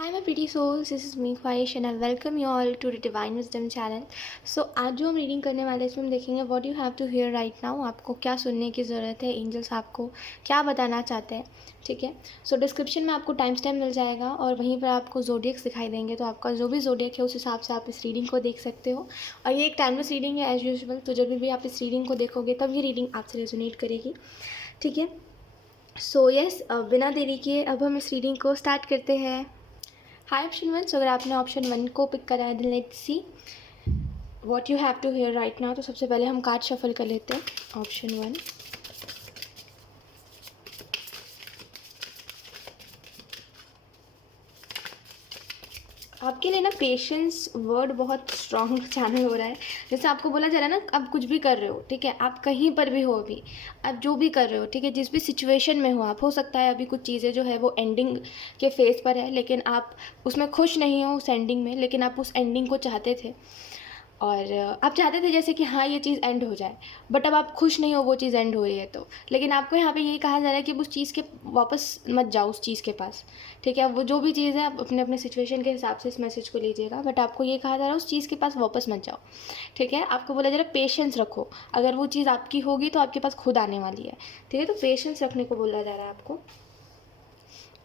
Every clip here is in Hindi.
Hi my pretty souls, this is me Khwahish and I welcome you all to the Divine Wisdom channel. So आज जो हम रीडिंग करने वाले हैं इसमें हम देखेंगे what you have to hear right now, आपको क्या सुनने की ज़रूरत है, एंजल्स आपको क्या बताना चाहते हैं. ठीक है. सो डिस्क्रिप्शन में आपको टाइम स्टैम्प मिल जाएगा और वहीं पर आपको ज़ोडिएक्स दिखाई देंगे, तो आपका जो भी ज़ोडिएक है उस हिसाब से आप इस रीडिंग को देख सकते हो. और ये एक टाइमलेस रीडिंग है एज़ यूजुअल, तो जब भी आप इस रीडिंग को देखोगे तब ये रीडिंग आपसे रेजोनेट करेगी. ठीक है. सो यस, बिना देरी किए अब हम इस रीडिंग को स्टार्ट करते हैं. हाय ऑप्शन वन. सो अगर आपने ऑप्शन वन को पिक करा है then let's see what you have to hear right now. तो सबसे पहले हम कार्ड शफल कर लेते हैं. Option one. आपके लिए ना पेशेंस वर्ड बहुत स्ट्रॉन्ग चैनल हो रहा है. जैसे आपको बोला जा रहा है ना, आप कुछ भी कर रहे हो, ठीक है, आप कहीं पर भी हो अभी, आप जो भी कर रहे हो, ठीक है, जिस भी सिचुएशन में हो आप, हो सकता है अभी कुछ चीज़ें जो है वो एंडिंग के फेज़ पर है, लेकिन आप उसमें खुश नहीं हो उस एंडिंग में, लेकिन आप उस एंडिंग को चाहते थे और आप चाहते थे जैसे कि हाँ ये चीज़ एंड हो जाए, बट अब आप खुश नहीं हो वो चीज़ एंड हो रही है तो. लेकिन आपको यहाँ पे यही कहा जा रहा है कि उस चीज़ के वापस मत जाओ उस चीज़ के पास. ठीक है, वो जो भी चीज़ है आप अपने अपने सिचुएशन के हिसाब से इस मैसेज को लीजिएगा, बट आपको ये कहा जा रहा है उस चीज़ के पास वापस मत जाओ. ठीक है, आपको बोला जा रहा है पेशेंस रखो, अगर वो चीज़ आपकी होगी तो आपके पास खुद आने वाली है. ठीक है, तो पेशेंस रखने को बोला जा रहा है आपको.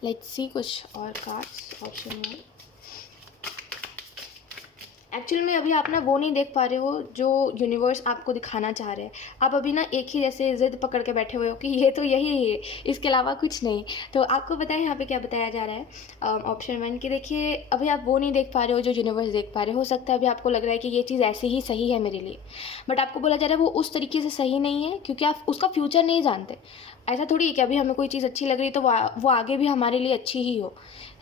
लेट्स सी कुछ और कार्ड्स. Option one. एक्चुअल में अभी आप ना वो नहीं देख पा रहे हो जो यूनिवर्स आपको दिखाना चाह रहे हैं. आप अभी ना एक ही जैसे ज़िद पकड़ के बैठे हुए हो कि ये तो यही है, इसके अलावा कुछ नहीं. तो आपको बताएं यहाँ पे क्या बताया जा रहा है. ऑप्शन वन की देखिए, अभी आप वो नहीं देख पा रहे हो जो यूनिवर्स देख पा रहे हो सकता है अभी आपको लग रहा है कि ये चीज़ ऐसे ही सही है मेरे लिए, बट आपको बोला जा रहा है वो उस तरीके से सही नहीं है क्योंकि आप उसका फ्यूचर नहीं जानते. ऐसा थोड़ी है कि अभी हमें कोई चीज़ अच्छी लग रही तो वो आगे भी हमारे लिए अच्छी ही हो,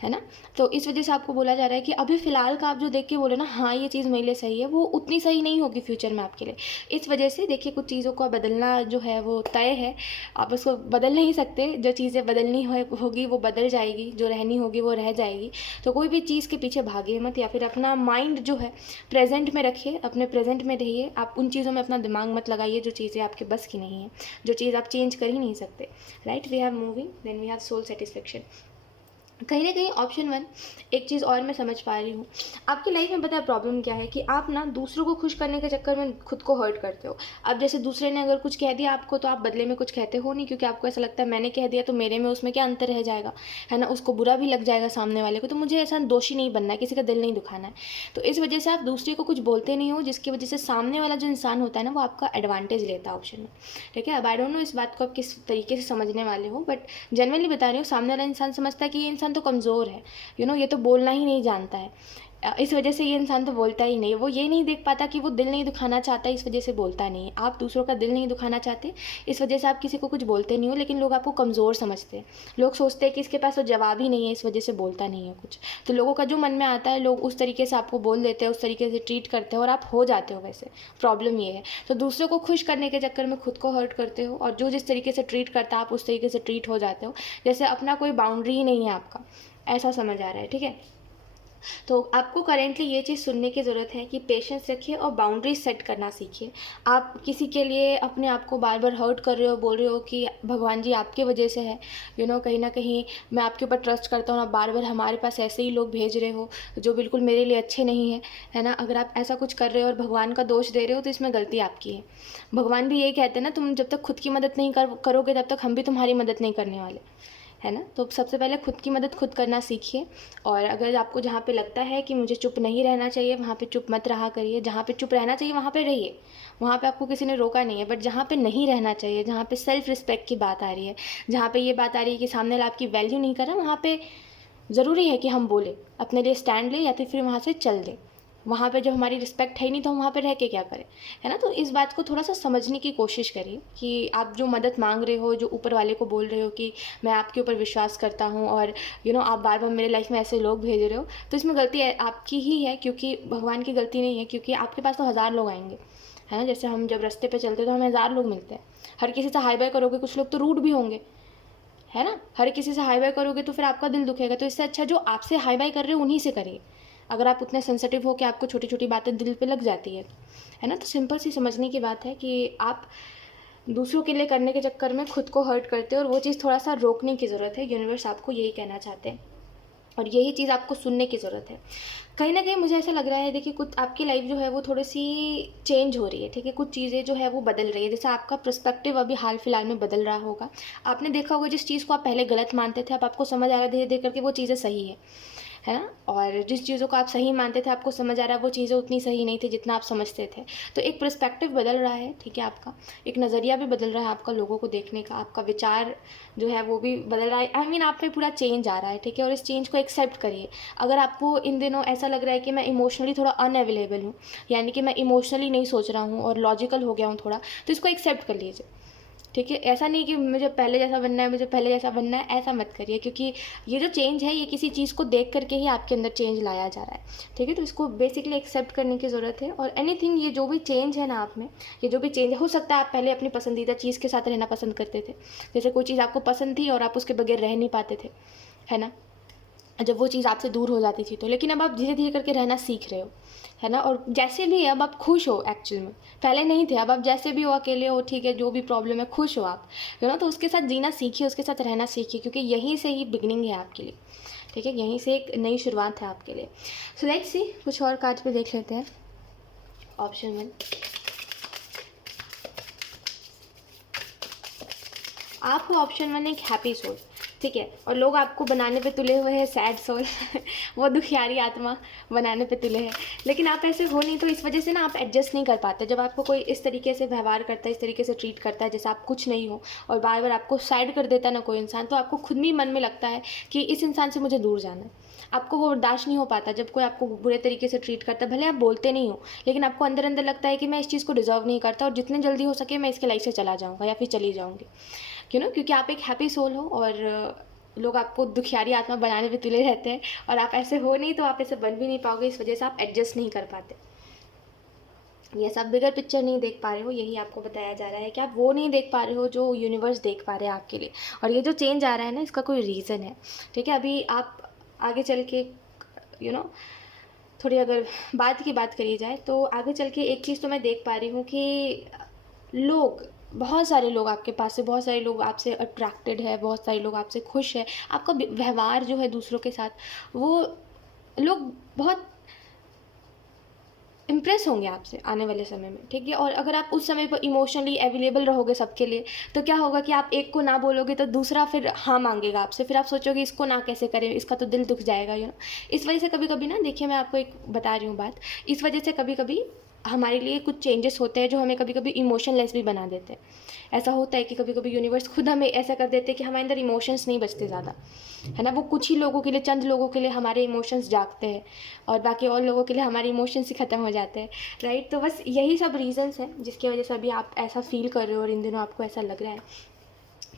है ना. तो इस वजह से आपको बोला जा रहा है कि अभी फ़िलहाल का आप जो देख के बोले ना हाँ ये चीज़ मेरे लिए सही है, वो उतनी सही नहीं होगी फ्यूचर में आपके लिए. इस वजह से देखिए कुछ चीज़ों को बदलना जो है वो तय है, आप उसको बदल नहीं सकते. जो चीज़ें बदलनी होगी वो बदल जाएगी, जो रहनी होगी वो रह जाएगी. तो कोई भी चीज़ के पीछे भागे मत, या फिर अपना माइंड जो है प्रेजेंट में रखिए, अपने प्रेजेंट में रहिए. आप उन चीज़ों में अपना दिमाग मत लगाइए जो चीज़ें आपके बस की नहीं है, जो चीज़ आप चेंज कर ही नहीं सकते. Right, we have moving then we have soul satisfaction. कहीं ना कहीं ऑप्शन वन. एक चीज़ और मैं समझ पा रही हूँ आपकी लाइफ में. पता है प्रॉब्लम क्या है कि आप ना दूसरों को खुश करने के चक्कर में खुद को हर्ट करते हो. अब जैसे दूसरे ने अगर कुछ कह दिया आपको तो आप बदले में कुछ कहते हो नहीं, क्योंकि आपको ऐसा लगता है मैंने कह दिया तो मेरे में उसमें क्या अंतर रह जाएगा, है ना, उसको बुरा भी लग जाएगा सामने वाले को, तो मुझे ऐसा दोषी नहीं बनना है, किसी का दिल नहीं दुखाना है. तो इस वजह से आप दूसरे को कुछ बोलते नहीं हो, जिसकी वजह से सामने वाला जो इंसान होता है ना वो आपका एडवांटेज लेता है ऑप्शन में. ठीक है, अब आई डोंट नो इस बात को आप किस तरीके से समझने वाले हो, बट जनरली बता रही हूँ सामने वाला इंसान समझता है कि ये इंसान तो कमज़ोर है, ये तो बोलना ही नहीं जानता है. इस वजह से ये इंसान तो बोलता ही नहीं. वो ये नहीं देख पाता कि वो दिल नहीं दुखाना चाहता, इस वजह से बोलता नहीं. आप दूसरों का दिल नहीं दुखाना चाहते, इस वजह से आप किसी को कुछ बोलते नहीं हो, लेकिन लोग आपको कमज़ोर समझते हैं. लोग सोचते हैं कि इसके पास तो जवाब ही नहीं है, इस वजह से बोलता नहीं है कुछ. तो लोगों का जो मन में आता है लोग उस तरीके से आपको बोल देते हैं, उस तरीके से ट्रीट करते हैं और आप हो जाते हो वैसे. प्रॉब्लम ये है. तो दूसरों को खुश करने के चक्कर में खुद को हर्ट करते हो, और जो जिस तरीके से ट्रीट करता है आप उस तरीके से ट्रीट हो जाते हो, जैसे अपना कोई बाउंड्री ही नहीं है आपका, ऐसा समझ आ रहा है. ठीक है, तो आपको करेंटली ये चीज़ सुनने की ज़रूरत है कि पेशेंस रखिए और बाउंड्री सेट करना सीखिए. आप किसी के लिए अपने आप को बार बार हर्ट कर रहे हो, बोल रहे हो कि भगवान जी आपकी वजह से है, कहीं ना कहीं मैं आपके ऊपर ट्रस्ट करता हूँ, आप बार बार हमारे पास ऐसे ही लोग भेज रहे हो जो बिल्कुल मेरे लिए अच्छे नहीं है, है ना. अगर आप ऐसा कुछ कर रहे हो और भगवान का दोष दे रहे हो तो इसमें गलती आपकी है. भगवान भी यही कहते हैं ना, तुम जब तक खुद की मदद नहीं करोगे तब तक हम भी तुम्हारी मदद नहीं करने वाले, है ना. तो सबसे पहले खुद की मदद खुद करना सीखिए. और अगर आपको जहाँ पे लगता है कि मुझे चुप नहीं रहना चाहिए वहाँ पे चुप मत रहा करिए. जहाँ पे चुप रहना चाहिए वहाँ पे रहिए, वहाँ पे आपको किसी ने रोका नहीं है. बट जहाँ पे नहीं रहना चाहिए, जहाँ पे सेल्फ रिस्पेक्ट की बात आ रही है, जहाँ पे ये बात आ रही है कि सामने वाला आपकी वैल्यू नहीं कर रहा, वहाँ पे ज़रूरी है कि हम बोले, अपने लिए स्टैंड लें, या तो फिर वहाँ से चल दें. वहाँ पे जब हमारी रिस्पेक्ट है ही नहीं तो हम वहाँ पे रह के क्या करें, है ना. तो इस बात को थोड़ा सा समझने की कोशिश करिए कि आप जो मदद मांग रहे हो, जो ऊपर वाले को बोल रहे हो कि मैं आपके ऊपर विश्वास करता हूँ और आप बार बार मेरे लाइफ में ऐसे लोग भेज रहे हो, तो इसमें गलती आपकी ही है, क्योंकि भगवान की गलती नहीं है. क्योंकि आपके पास तो हज़ार लोग आएंगे, है ना. जैसे हम जब रास्ते पे चलते तो हमें हज़ार लोग मिलते हैं. हर किसी से हाई बाय करोगे, कुछ लोग तो रूड भी होंगे, है ना. हर किसी से हाई बाय करोगे तो फिर आपका दिल दुखेगा. तो इससे अच्छा जो आपसे हाई बाय कर रहे हो उन्हीं से करिए, अगर आप उतने सेंसिटिव हो कि आपको छोटी छोटी बातें दिल पे लग जाती है ना. तो सिंपल सी समझने की बात है कि आप दूसरों के लिए करने के चक्कर में खुद को हर्ट करते हो, और वो चीज़ थोड़ा सा रोकने की ज़रूरत है. यूनिवर्स आपको यही कहना चाहते हैं. और यही चीज़ आपको सुनने की ज़रूरत है। कहीं न कहीं मुझे ऐसा लग रहा है, देखिए कुछ आपकी लाइफ़ जो है वो थोड़ी-सी चेंज हो रही है, ठीक है? कुछ चीज़ें जो है वो बदल रही है, जैसे आपका पर्सपेक्टिव अभी हाल-फिलहाल में बदल रहा होगा। आपने देखा होगा जिस चीज़ को आप पहले गलत मानते थे, अब आपको समझ आ रहा है धीरे-धीरे करके वो चीज़ें सही है ना? और जिस चीज़ों को आप सही मानते थे, आपको समझ आ रहा है वो चीज़ें उतनी सही नहीं थी जितना आप समझते थे। तो एक पर्सपेक्टिव बदल रहा है, ठीक है आपका, एक नज़रिया भी बदल रहा है आपका लोगों को देखने का, आपका विचार जो है वो भी बदल रहा है। आई मीन आप में पूरा चेंज आ रहा है, ठीक है? और इस चेंज को एक्सेप्ट करिए। अगर आपको इन दिनों ऐसा लग रहा है कि मैं इमोशनली थोड़ा अनअवेलेबल हूँ, यानी कि मैं इमोशनली नहीं सोच रहा हूँ और लॉजिकल हो गया हूँ थोड़ा, तो इसको एक्सेप्ट कर लीजिए, ठीक है? ऐसा नहीं कि मुझे पहले जैसा बनना है, मुझे पहले जैसा बनना है, ऐसा मत करिए, क्योंकि ये जो चेंज है ये किसी चीज़ को देख करके ही आपके अंदर चेंज लाया जा रहा है, ठीक है? तो इसको बेसिकली एक्सेप्ट करने की ज़रूरत है। और एनीथिंग, ये जो भी चेंज है ना आप में, ये जो भी चेंज हो सकता है, आप पहले अपनी पसंदीदा चीज़ के साथ रहना पसंद करते थे, जैसे कोई चीज़ आपको पसंद थी और आप उसके बगैर रह नहीं पाते थे, है ना? जब वो चीज़ आपसे दूर हो जाती थी तो, लेकिन अब आप धीरे धीरे करके रहना सीख रहे हो, है ना? और जैसे भी है अब आप खुश हो एक्चुअल में, पहले नहीं थे, अब आप जैसे भी हो, अकेले हो, ठीक है, जो भी प्रॉब्लम है, खुश हो आप, है ना? तो उसके साथ जीना सीखिए, उसके साथ रहना सीखिए, क्योंकि यहीं से ही बिगनिंग है आपके लिए, ठीक है? यहीं से एक नई शुरुआत है आपके लिए। सो लेट्स सी, कुछ और कार्ड्स पे देख लेते हैं। ऑप्शन 1, आप हो ऑप्शन 1 एक हैप्पी सोल, ठीक है? और लोग आपको बनाने पे तुले हुए हैं सैड सोल वो दुखियारी आत्मा बनाने पे तुले हैं, लेकिन आप ऐसे हो नहीं, तो इस वजह से ना आप एडजस्ट नहीं कर पाते। जब आपको कोई इस तरीके से व्यवहार करता है, इस तरीके से ट्रीट करता है जैसे आप कुछ नहीं हो, और बार बार आपको साइड कर देता है ना कोई इंसान, तो आपको खुद भी मन में लगता है कि इस इंसान से मुझे दूर जाना है। आपको वो बर्दाश्त नहीं हो पाता जब कोई आपको बुरे तरीके से ट्रीट करता है, भले आप बोलते नहीं हो, लेकिन आपको अंदर अंदर लगता है कि मैं इस चीज़ को डिजर्व नहीं करता, और जितने जल्दी हो सके मैं इसके लाइफ से चला जाऊँगा या फिर चली जाऊँगी, क्योंकि आप एक हैप्पी सोल हो, और लोग आपको दुखियारी आत्मा बनाने पे तुले रहते हैं, और आप ऐसे हो नहीं, तो आप ऐसे बन भी नहीं पाओगे, इस वजह से आप एडजस्ट नहीं कर पाते। ये सब बिगर पिक्चर नहीं देख पा रहे हो, यही आपको बताया जा रहा है कि आप वो नहीं देख पा रहे हो जो यूनिवर्स देख पा रहे हैं आपके लिए। और ये जो चेंज आ रहा है ना, इसका कोई रीज़न है, ठीक है? अभी आप आगे चल के यू नो थोड़ी अगर बात की बात करी जाए, तो आगे चल के एक चीज़ तो मैं देख पा रही हूँ कि लोग, बहुत सारे लोग आपके पास से, बहुत सारे लोग आपसे अट्रैक्टेड है, बहुत सारे लोग आपसे खुश है। आपका व्यवहार जो है दूसरों के साथ, वो लोग बहुत इम्प्रेस होंगे आपसे आने वाले समय में, ठीक है? और अगर आप उस समय पर इमोशनली अवेलेबल रहोगे सबके लिए, तो क्या होगा कि आप एक को ना बोलोगे तो दूसरा फिर हाँ मांगेगा आपसे, फिर आप सोचोगे इसको ना कैसे करें, इसका तो दिल दुख जाएगा, इस वजह से कभी कभी ना, देखिए मैं आपको एक बता रही हूँ बात, इस वजह से कभी कभी हमारे लिए कुछ चेंजेस होते हैं जो हमें कभी कभी इमोशनलेस भी बना देते हैं। ऐसा होता है कि कभी कभी यूनिवर्स खुद हमें ऐसा कर देते हैं कि हमारे अंदर इमोशंस नहीं बचते ज़्यादा, है ना? वो कुछ ही लोगों के लिए, चंद लोगों के लिए हमारे इमोशंस जागते हैं, और बाकी और लोगों के लिए हमारे इमोशंस ही ख़त्म हो जाते हैं, राइट? तो बस यही सब रीजंस हैं जिसकी वजह से अभी आप ऐसा फील कर रहे हो और इन दिनों आपको ऐसा लग रहा है,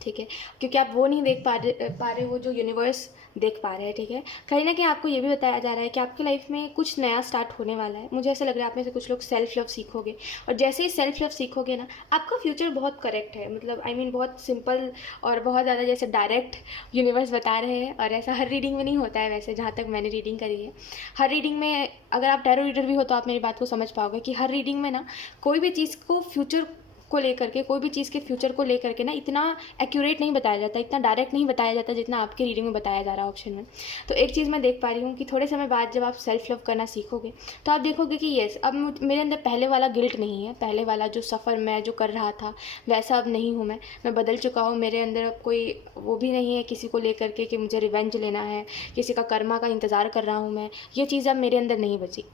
ठीक है? क्योंकि आप वो नहीं देख पा रहे हो जो यूनिवर्स देख पा रहे हैं, ठीक है? कहीं ना कहीं आपको ये भी बताया जा रहा है कि आपकी लाइफ में कुछ नया स्टार्ट होने वाला है। मुझे ऐसा लग रहा है आप में से कुछ लोग सेल्फ लव सीखोगे, और जैसे ही सेल्फ लव सीखोगे ना, आपका फ्यूचर बहुत करेक्ट है, मतलब आई मीन बहुत सिंपल और बहुत ज़्यादा जैसे डायरेक्ट यूनिवर्स बता रहे हैं। और ऐसा हर रीडिंग में नहीं होता है वैसे, जहाँ तक मैंने रीडिंग करी है। हर रीडिंग में, अगर आप टैरो रीडर भी हो तो आप मेरी बात को समझ पाओगे कि हर रीडिंग में ना, कोई भी चीज़ को फ्यूचर को लेकर के, कोई भी चीज़ के फ्यूचर को लेकर के ना, इतना एक्यूरेट नहीं बताया जाता, इतना डायरेक्ट नहीं बताया जाता जितना आपकी रीडिंग में बताया जा रहा है ऑप्शन में। तो एक चीज़ मैं देख पा रही हूँ कि थोड़े समय बाद जब आप सेल्फ लव करना सीखोगे, तो आप देखोगे कि येस, अब मेरे अंदर पहले वाला गिल्ट नहीं है, पहले वाला जो सफ़र मैं जो कर रहा था वैसा अब नहीं हूँ। मैं बदल चुका हूँ। मेरे अंदर अब कोई वो भी नहीं है किसी को लेकर के कि मुझे रिवेंज लेना है, किसी का कर्मा का इंतज़ार कर रहा हूँ मैं, ये चीज़ अब मेरे अंदर नहीं बची।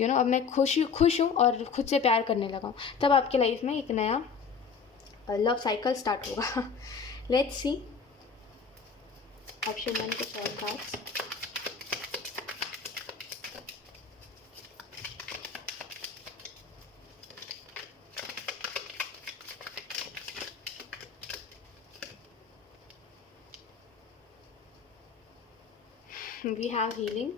अब मैं खुश हूँ और खुद से प्यार करने लगा हूँ। तब आपकी लाइफ में एक नया लव साइकिल स्टार्ट होगा। लेट्स सी, ऑप्शन 1 के 4 cards. We have healing,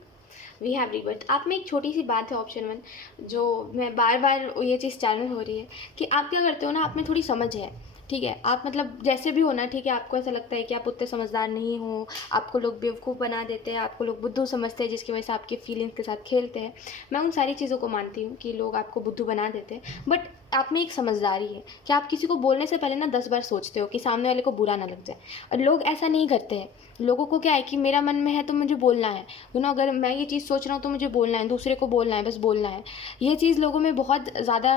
we have rebirth. आप में एक छोटी सी बात है ऑप्शन 1, जो मैं बार बार ये चीज़ चैनल हो रही है कि आप क्या करते हो ना, आप में थोड़ी समझ है, ठीक है? आप मतलब जैसे भी हो ना, ठीक है, आपको ऐसा लगता है कि आप उतने समझदार नहीं हो, आपको लोग बेवकूफ़ बना देते हैं, आपको लोग बुद्धू समझते हैं, जिसकी वजह से आपकी फीलिंग्स के साथ खेलते हैं। मैं उन सारी चीज़ों को मानती हूँ कि लोग आपको बुद्धू बना देते हैं, बट आप में एक समझदारी है कि आप किसी को बोलने से पहले ना 10 बार सोचते हो कि सामने वाले को बुरा ना लग जाए। और लोग ऐसा नहीं करते हैं। लोगों को क्या है कि मेरा मन में है तो मुझे बोलना है, अगर मैं ये चीज़ सोच रहा हूँ तो मुझे बोलना है, दूसरे को बोलना है, बस बोलना है। ये चीज़ लोगों में बहुत ज़्यादा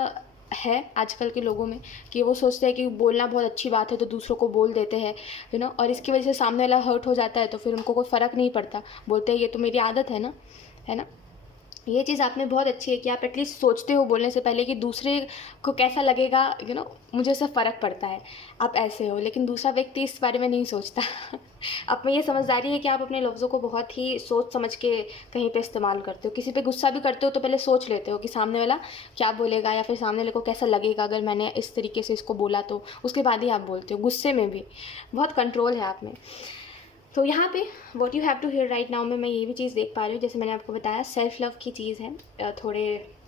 है आजकल के लोगों में, कि वो सोचते हैं कि बोलना बहुत अच्छी बात है तो दूसरों को बोल देते हैं, और इसकी वजह से सामने वाला हर्ट हो जाता है तो फिर उनको कोई फ़र्क नहीं पड़ता, बोलते हैं ये तो मेरी आदत है ना, है ना। ये चीज़ आप में बहुत अच्छी है कि आप एटलीस्ट सोचते हो बोलने से पहले कि दूसरे को कैसा लगेगा, मुझे उससे फ़र्क पड़ता है, आप ऐसे हो। लेकिन दूसरा व्यक्ति इस बारे में नहीं सोचता। आप में ये समझदारी है कि आप अपने लफ्ज़ों को बहुत ही सोच समझ के कहीं पे इस्तेमाल करते हो। किसी पे गुस्सा भी करते हो तो पहले सोच लेते हो कि सामने वाला क्या बोलेगा, या फिर सामने वाले को कैसा लगेगा अगर मैंने इस तरीके से इसको बोला, तो उसके बाद ही आप बोलते हो। गुस्से में भी बहुत कंट्रोल है आप में। तो यहाँ पे what you have to hear right now में मैं ये भी चीज़ देख पा रही हूँ, जैसे मैंने आपको बताया सेल्फ लव की चीज़ है। थोड़े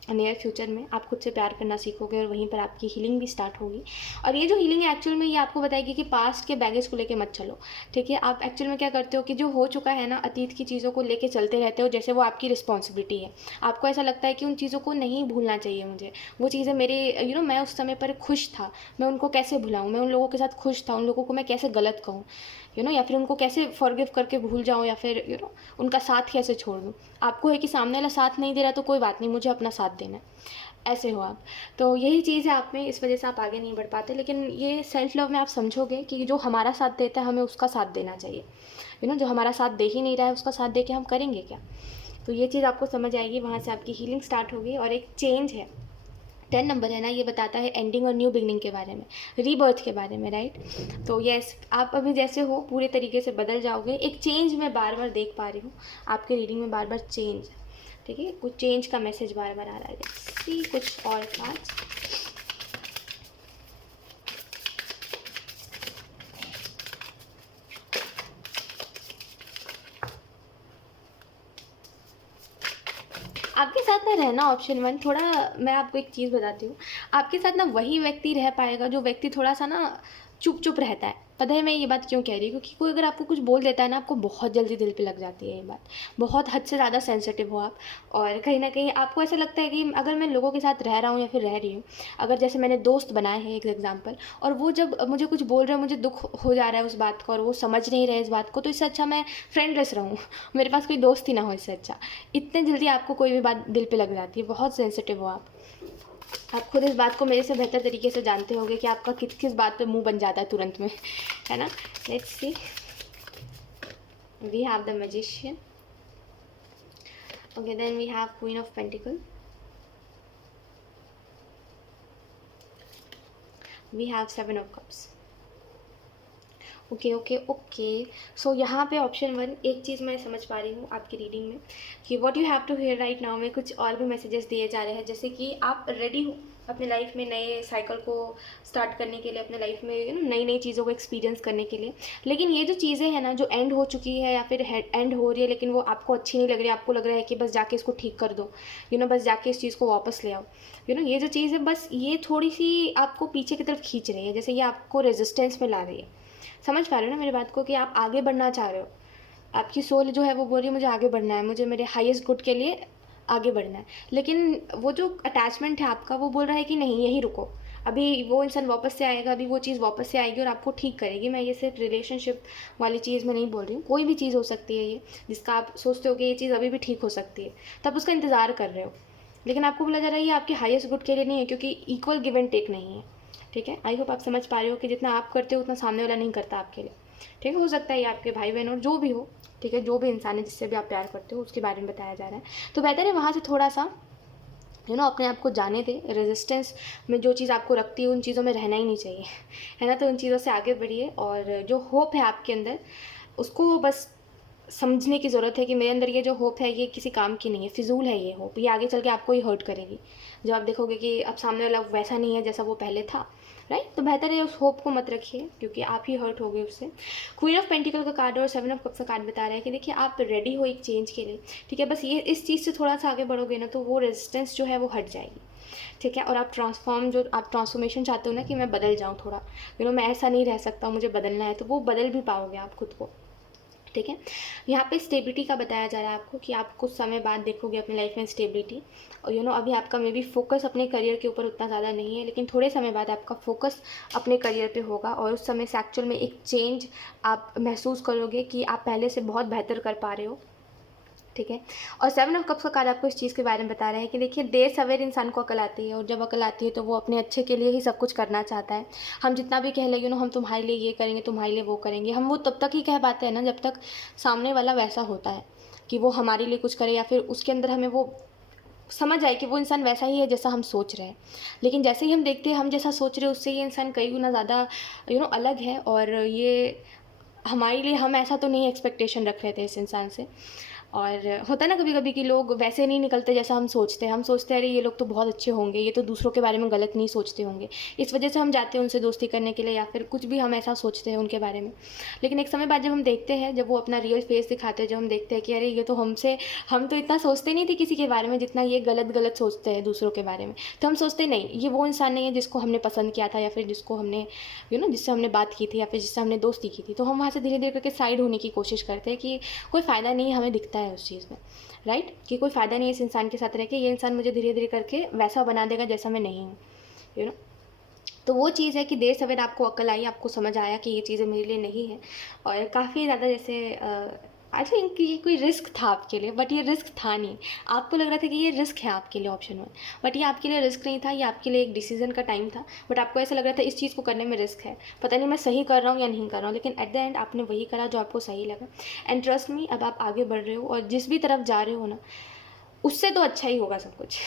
नियर फ्यूचर में आप खुद से प्यार करना सीखोगे और वहीं पर आपकी हीलिंग भी स्टार्ट होगी। और ये जो हीलिंग है एक्चुअल में ये आपको बताएगी कि पास्ट के बैगेज को लेके मत चलो, ठीक है। आप एक्चुअल में क्या करते हो कि जो हो चुका है ना, अतीत की चीज़ों को लेके चलते रहते हो जैसे वो आपकी रिस्पॉन्सिबिलिटी है। आपको ऐसा लगता है कि उन चीज़ों को नहीं भूलना चाहिए मुझे, वो चीज़ें मेरे मैं उस समय पर खुश था, मैं उनको कैसे भुलाऊँ, मैं उन लोगों के साथ खुश था, उन लोगों को मैं कैसे गलत कहूँ, या फिर उनको कैसे फॉरगिव करके भूल जाऊँ, या फिर उनका साथ कैसे छोड़ दूँ। आपको है कि सामने वाला साथ नहीं दे रहा तो कोई बात नहीं, मुझे अपना साथ देना है, ऐसे हो आप। तो यही चीज़ है आप में, इस वजह से आप आगे नहीं बढ़ पाते। लेकिन ये सेल्फ लव में आप समझोगे कि जो हमारा साथ देता है हमें उसका साथ देना चाहिए, जो हमारा साथ दे ही नहीं रहा है उसका साथ दे के हम करेंगे क्या। तो ये चीज़ आपको समझ आएगी, वहाँ से आपकी हीलिंग स्टार्ट होगी। और एक चेंज है, 10 नंबर है ना, ये बताता है एंडिंग और न्यू बिगनिंग के बारे में, रीबर्थ के बारे में, राइट। तो यस, आप अभी जैसे हो पूरे तरीके से बदल जाओगे। एक चेंज मैं बार बार देख पा रही हूँ आपके रीडिंग में, बार बार चेंज, ठीक है। कुछ चेंज का मैसेज बार बार आ रहा है। सी कुछ और कार्ड्स। आपके साथ ना रहना, ऑप्शन 1। थोड़ा मैं आपको एक चीज़ बताती हूँ, आपके साथ ना वही व्यक्ति रह पाएगा जो व्यक्ति थोड़ा सा ना चुप चुप रहता है। पता है मैं ये बात क्यों कह रही हूँ, क्योंकि कोई अगर आपको कुछ बोल देता है ना, आपको बहुत जल्दी दिल पे लग जाती है ये बात, बहुत हद से ज़्यादा सेंसिटिव हो आप। और कहीं ना कहीं आपको ऐसा लगता है कि अगर मैं लोगों के साथ रह रहा हूँ या फिर रह रही हूँ, अगर जैसे मैंने दोस्त बनाए हैं एक एग्जाम्पल, और वो जब मुझे कुछ बोल रहे हैं, मुझे दुख हो जा रहा है उस बात का, और वो समझ नहीं रहे इस बात को, तो इससे अच्छा मैं फ्रेंडलेस रहूँ, मेरे पास कोई दोस्त ही ना हो, इससे अच्छा। इतने जल्दी आपको कोई भी बात दिल पे लग जाती है, बहुत सेंसिटिव हो आप खुद इस बात को मेरे से बेहतर तरीके से जानते होंगे कि आपका किस किस बात पे मुंह बन जाता है तुरंत में, है ना। Let's see, we have the magician, okay, then we have queen of pentacle, we have 7 of cups. Okay okay okay. So यहाँ पे ऑप्शन 1, एक चीज़ मैं समझ पा रही हूँ आपकी रीडिंग में कि what you have to hear right now में कुछ और भी मैसेजेस दिए जा रहे हैं, जैसे कि आप रेडी हो अपने लाइफ में नए साइकिल को स्टार्ट करने के लिए, अपने लाइफ में नई नई चीज़ों को एक्सपीरियंस करने के लिए। लेकिन ये जो चीज़ें हैं ना, जो एंड हो चुकी है या फिर एंड हो रही है, लेकिन वो आपको अच्छी नहीं लग रही, आपको लग रहा है कि बस जाके इसको ठीक कर दो, बस जाके इस चीज़ को वापस ले आओ, ये जो चीज़ है बस ये थोड़ी सी आपको पीछे की तरफ खींच रही है, जैसे ये आपको रेजिस्टेंस में ला रही है। समझ पा रहे हो ना मेरी बात को, कि आप आगे बढ़ना चाह रहे हो, आपकी सोल जो है वो बोल रही है मुझे आगे बढ़ना है, मुझे मेरे हाईएस्ट गुड के लिए आगे बढ़ना है। लेकिन वो जो अटैचमेंट है आपका, वो बोल रहा है कि नहीं यहीं रुको, अभी वो इंसान वापस से आएगा, अभी वो चीज़ वापस से आएगी और आपको ठीक करेगी। मैं ये सिर्फ रिलेशनशिप वाली चीज़ में नहीं बोल रही हूँ, कोई भी चीज़ हो सकती है ये जिसका आप सोचते हो कि ये चीज़ अभी भी ठीक हो सकती है, तब उसका इंतज़ार कर रहे हो। लेकिन आपको बोला जा रहा है ये आपके हाईएस्ट गुड के लिए नहीं है, क्योंकि इक्वल गिव एंड टेक नहीं है, ठीक है। आई होप आप समझ पा रहे हो कि जितना आप करते हो उतना सामने वाला नहीं करता आपके लिए, ठीक है। हो सकता है ये आपके भाई बहन और जो भी हो, ठीक है, जो भी इंसान है जिससे भी आप प्यार करते हो उसके बारे में बताया जा रहा है। तो बेहतर है वहाँ से थोड़ा सा अपने आप को जाने दें। रेजिस्टेंस में जो चीज़ आपको रखती है उन चीज़ों में रहना ही नहीं चाहिए, है ना। तो उन चीज़ों से आगे बढ़िए, और जो होप है आपके अंदर उसको बस समझने की ज़रूरत है कि मेरे अंदर ये जो होप है ये किसी काम की नहीं है, फिजूल है ये होप, ये आगे चल के आपको ही हर्ट करेगी। जब आप देखोगे कि अब सामने वाला वैसा नहीं है जैसा वो पहले था, राइट, तो बेहतर है उस होप को मत रखिए, क्योंकि आप ही हर्ट हो गए उससे। क्वीन ऑफ पेंटिकल का कार्ड और 7 ऑफ कप्स का कार्ड बता रहा है कि देखिए आप रेडी हो एक चेंज के लिए, ठीक है। बस ये इस चीज़ से थोड़ा सा आगे बढ़ोगे ना, तो वो रेजिस्टेंस जो है वो हट जाएगी, ठीक है। और आप ट्रांसफॉर्मेशन चाहते हो ना, कि मैं बदल जाऊँ थोड़ा, मैं ऐसा नहीं रह सकता, मुझे बदलना है, तो वो बदल भी पाओगे आप खुद को, ठीक है। यहाँ पे स्टेबिलिटी का बताया जा रहा है आपको कि आप कुछ समय बाद देखोगे अपनी लाइफ में स्टेबिलिटी। और अभी आपका मे बी फोकस अपने करियर के ऊपर उतना ज़्यादा नहीं है, लेकिन थोड़े समय बाद आपका फोकस अपने करियर पे होगा और उस समय से एक्चुअल में एक चेंज आप महसूस करोगे कि आप पहले से बहुत बेहतर कर पा रहे हो। ठीक है। और 7 ऑफ कप्स का कार्ड आपको इस चीज़ के बारे में बता रहा है कि देखिए, देर सवेर इंसान को अकल आती है, और जब अकल आती है तो वो अपने अच्छे के लिए ही सब कुछ करना चाहता है। हम जितना भी कह लें हम तुम्हारे लिए ये करेंगे, तुम्हारे लिए वो करेंगे, हम वो तब तक ही कह पाते हैं ना जब तक सामने वाला वैसा होता है कि वो हमारे लिए कुछ करे, या फिर उसके अंदर हमें वो समझ आए कि वो इंसान वैसा ही है जैसा हम सोच रहे हैं। लेकिन जैसे ही हम देखते हैं हम जैसा सोच रहे हैं उससे ये इंसान कई गुना ज़्यादा अलग है, और ये हमारे लिए, हम ऐसा तो नहीं एक्सपेक्टेशन रख रहे थे इस इंसान से। और होता है ना कभी कभी कि लोग वैसे नहीं निकलते जैसा हम सोचते हैं। हम सोचते हैं अरे ये लोग तो बहुत अच्छे होंगे, ये तो दूसरों के बारे में गलत नहीं सोचते होंगे, इस वजह से हम जाते हैं उनसे दोस्ती करने के लिए, या फिर कुछ भी हम ऐसा सोचते हैं उनके बारे में। लेकिन एक समय बाद जब हम देखते हैं, जब वो अपना रियल फेस दिखाते हैं, जब हम देखते हैं कि अरे ये तो हम तो इतना सोचते नहीं थे किसी के बारे में जितना ये गलत सोचते हैं दूसरों के बारे में। तो हम सोचते नहीं, ये वो इंसान नहीं है जिसको हमने पसंद किया था, या फिर जिसको हमने जिससे हमने बात की थी, या फिर जिससे हमने दोस्ती की थी। तो हम वहाँ से धीरे धीरे करके साइड होने की कोशिश करते हैं कि कोई फ़ायदा नहीं हमें दिखता है उस चीज़ में, राइट, कि कोई फ़ायदा नहीं है इस इंसान के साथ रह के, ये इंसान मुझे धीरे धीरे करके वैसा बना देगा जैसा मैं नहीं हूँ। तो वो चीज़ है कि देर सवेर आपको अक्ल आई, आपको समझ आया कि ये चीज़ें मेरे लिए नहीं है। और काफ़ी ज़्यादा जैसे आई थिंक कि ये कोई रिस्क था आपके लिए, बट ये रिस्क था नहीं। आपको लग रहा था कि ये रिस्क है आपके लिए ऑप्शन 1, बट ये आपके लिए रिस्क नहीं था, ये आपके लिए एक डिसीजन का टाइम था। बट आपको ऐसा लग रहा था इस चीज़ को करने में रिस्क है, पता नहीं मैं सही कर रहा हूँ या नहीं कर रहा हूँ, लेकिन एट द एंड आपने वही करा जो आपको सही लगा। एंड ट्रस्ट मी, अब आप आगे बढ़ रहे हो, और जिस भी तरफ जा रहे हो ना, उससे तो अच्छा ही होगा सब कुछ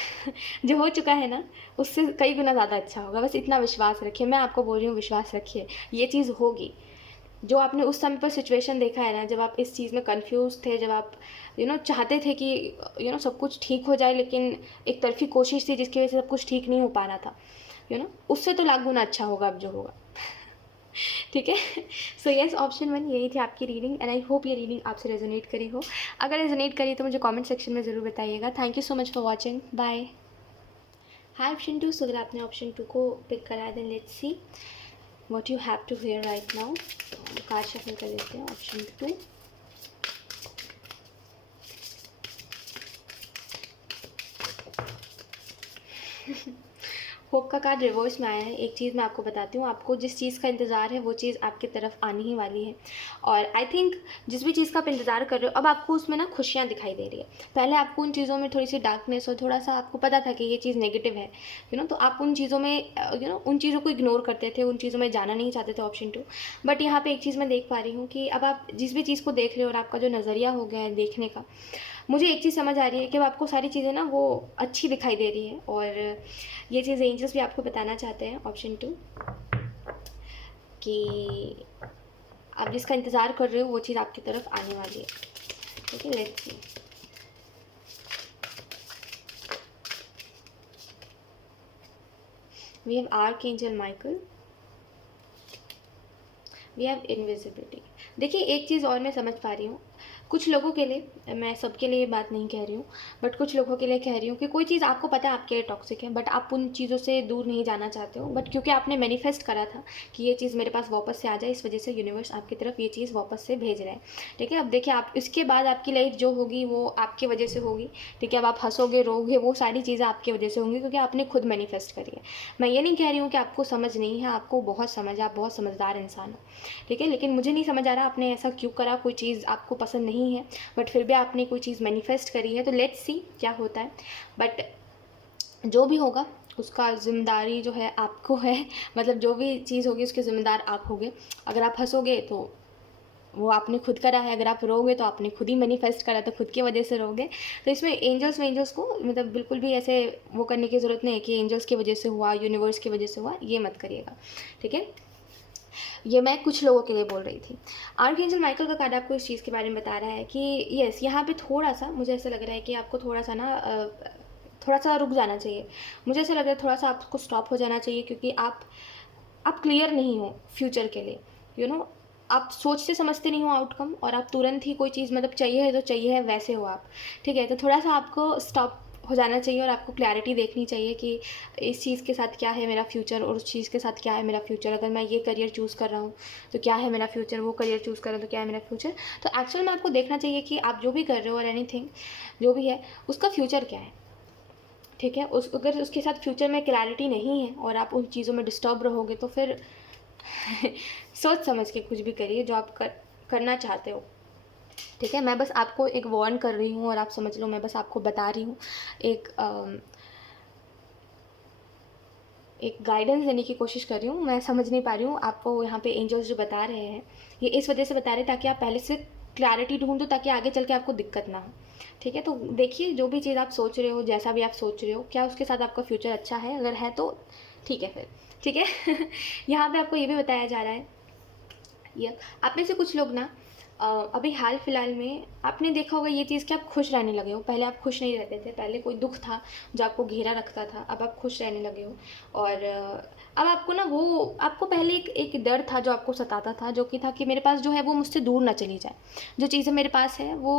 जो हो चुका है ना, उससे कई गुना ज़्यादा अच्छा होगा। बस इतना विश्वास रखिए, मैं आपको बोल रही हूँ विश्वास रखिए, ये चीज़ होगी। जो आपने उस समय पर सिचुएशन देखा है ना, जब आप इस चीज़ में कंफ्यूज थे, जब आप चाहते थे कि सब कुछ ठीक हो जाए, लेकिन एक तरफी कोशिश थी जिसकी वजह से सब कुछ ठीक नहीं हो पा रहा था, उससे तो लाख गुना अच्छा होगा अब जो होगा। ठीक है। सो यस, ऑप्शन 1 यही थी आपकी रीडिंग, एंड आई होप ये रीडिंग आपसे रेजोनेट करी हो। अगर रेजोनेट करी तो मुझे कमेंट सेक्शन में ज़रूर बताइएगा। Thank you so much for watching, bye. Hi option 2, so अगर आपने ऑप्शन 2 को पिक करा then let's see what you have to hear right now. Card shuffle कर लेते हैं। ऑप्शन 2, होप का कार्ड रिवर्स में आया है। एक चीज़ मैं आपको बताती हूँ, आपको जिस चीज़ का इंतज़ार है वो चीज़ आपकी तरफ आने ही वाली है। और आई थिंक जिस भी चीज़ का आप इंतज़ार कर रहे हो, अब आपको उसमें ना खुशियाँ दिखाई दे रही है। पहले आपको उन चीज़ों में थोड़ी सी डार्कनेस और थोड़ा सा आपको पता था कि ये चीज़ नेगेटिव है, तो आप उन चीज़ों में उन चीज़ों को इग्नोर करते थे, उन चीज़ों में जाना नहीं चाहते थे, ऑप्शन 2। बट यहाँ पर एक चीज़ मैं देख पा रही हूँ कि अब आप जिस भी चीज़ को देख रहे हो और आपका जो नज़रिया हो गया है देखने का, मुझे एक चीज़ समझ आ रही है कि अब आपको सारी चीज़ें ना वो अच्छी दिखाई दे रही है। और ये चीज़ एंजल्स भी आपको बताना चाहते हैं, ऑप्शन 2, कि आप जिसका इंतज़ार कर रहे हो वो चीज़ आपकी तरफ आने वाली है। ठीक है, let's see. We have archangel Michael, we have invisibility. देखिए, एक चीज़ और मैं समझ पा रही हूँ, कुछ लोगों के लिए, मैं सबके लिए ये बात नहीं कह रही हूँ, बट कुछ लोगों के लिए कह रही हूँ कि कोई चीज़ आपको पता है आपके लिए टॉक्सिक है, बट आप उन चीज़ों से दूर नहीं जाना चाहते हो, बट क्योंकि आपने मैनिफेस्ट करा था कि ये चीज़ मेरे पास वापस से आ जाए, इस वजह से यूनिवर्स आपकी तरफ ये चीज़ वापस से भेज रहा है। ठीक है, अब देखिए, आप इसके बाद आपकी लाइफ जो होगी वो आपकी वजह से होगी। ठीक है, अब आप हंसोगे, रोगे, वो सारी चीज़ें आपकी वजह से होंगी, क्योंकि आपने खुद मैनिफेस्ट करी है। मैं ये नहीं कह रही हूँ कि आपको समझ नहीं है, आपको बहुत समझ है, आप बहुत समझदार इंसान हो। ठीक है, लेकिन मुझे नहीं समझ आ रहा आपने ऐसा क्यों करा। कोई चीज़ आपको पसंद नहीं है, बट फिर भी आपने कोई चीज़ मैनिफेस्ट करी है, तो लेट्स सी क्या होता है। बट जो भी होगा उसका जिम्मेदारी जो है आपको है, मतलब जो भी चीज़ होगी उसके ज़िम्मेदार आप होगे। अगर आप हंसोगे तो वो आपने खुद करा है, अगर आप रोगे तो आपने खुद ही मैनिफेस्ट करा, तो खुद की वजह से रोगे। तो इसमें एंजल्स को मतलब बिल्कुल भी ऐसे वो करने की ज़रूरत नहीं है कि एंजल्स की वजह से हुआ, यूनिवर्स की वजह से हुआ, ये मत करिएगा। ठीक है, ये मैं कुछ लोगों के लिए बोल रही थी। आर्कएंजल माइकल का कार्ड आपको इस चीज़ के बारे में बता रहा है कि यस, यहाँ पे थोड़ा सा मुझे ऐसा लग रहा है कि आपको थोड़ा सा ना थोड़ा सा रुक जाना चाहिए। मुझे ऐसा लग रहा है थोड़ा सा आपको स्टॉप हो जाना चाहिए, क्योंकि आप क्लियर नहीं हो फ्यूचर के लिए। आप सोचते समझते नहीं हो आउटकम, और आप तुरंत ही कोई चीज़ मतलब चाहिए है तो चाहिए है वैसे हो आप। ठीक है, तो थोड़ा सा आपको स्टॉप हो जाना चाहिए और आपको क्लैरिटी देखनी चाहिए कि इस चीज़ के साथ क्या है मेरा फ्यूचर और उस चीज़ के साथ क्या है मेरा फ्यूचर। अगर मैं ये करियर चूज़ कर रहा हूँ तो क्या है मेरा फ्यूचर, वो करियर चूज़ कर रहा हूँ तो क्या है मेरा फ्यूचर। तो एक्चुअल में आपको देखना चाहिए कि आप जो भी कर रहे हो और एनीथिंग जो भी है उसका फ्यूचर क्या है, ठीक है। अगर उसके साथ फ्यूचर में क्लैरिटी नहीं है और आप उन चीज़ों में डिस्टर्ब रहोगे तो फिर सोच समझ के कुछ भी करिए जो आप करना चाहते हो, ठीक है। मैं बस आपको एक वार्न कर रही हूँ और आप समझ लो मैं बस आपको बता रही हूँ, एक गाइडेंस देने की कोशिश कर रही हूँ। मैं समझ नहीं पा रही हूँ आपको यहाँ पे एंजल्स जो बता रहे हैं ये इस वजह से बता रहे हैं ताकि आप पहले से क्लैरिटी ढूंढो ताकि आगे चल के आपको दिक्कत ना हो, ठीक है। तो देखिए जो भी चीज़ आप सोच रहे हो, जैसा भी आप सोच रहे हो, क्या उसके साथ आपका फ्यूचर अच्छा है, अगर है तो ठीक है फिर, ठीक है। यहाँ पे आपको ये भी बताया जा रहा है, ये आप में से कुछ लोग ना अभी हाल फिलहाल में आपने देखा होगा ये चीज़ कि आप खुश रहने लगे हो। पहले आप खुश नहीं रहते थे, पहले कोई दुख था जो आपको घेरा रखता था, अब आप खुश रहने लगे हो। और अब आपको ना वो आपको पहले एक डर था जो आपको सताता था, जो कि था कि मेरे पास जो है वो मुझसे दूर ना चली जाए, जो चीज़ें मेरे पास है वो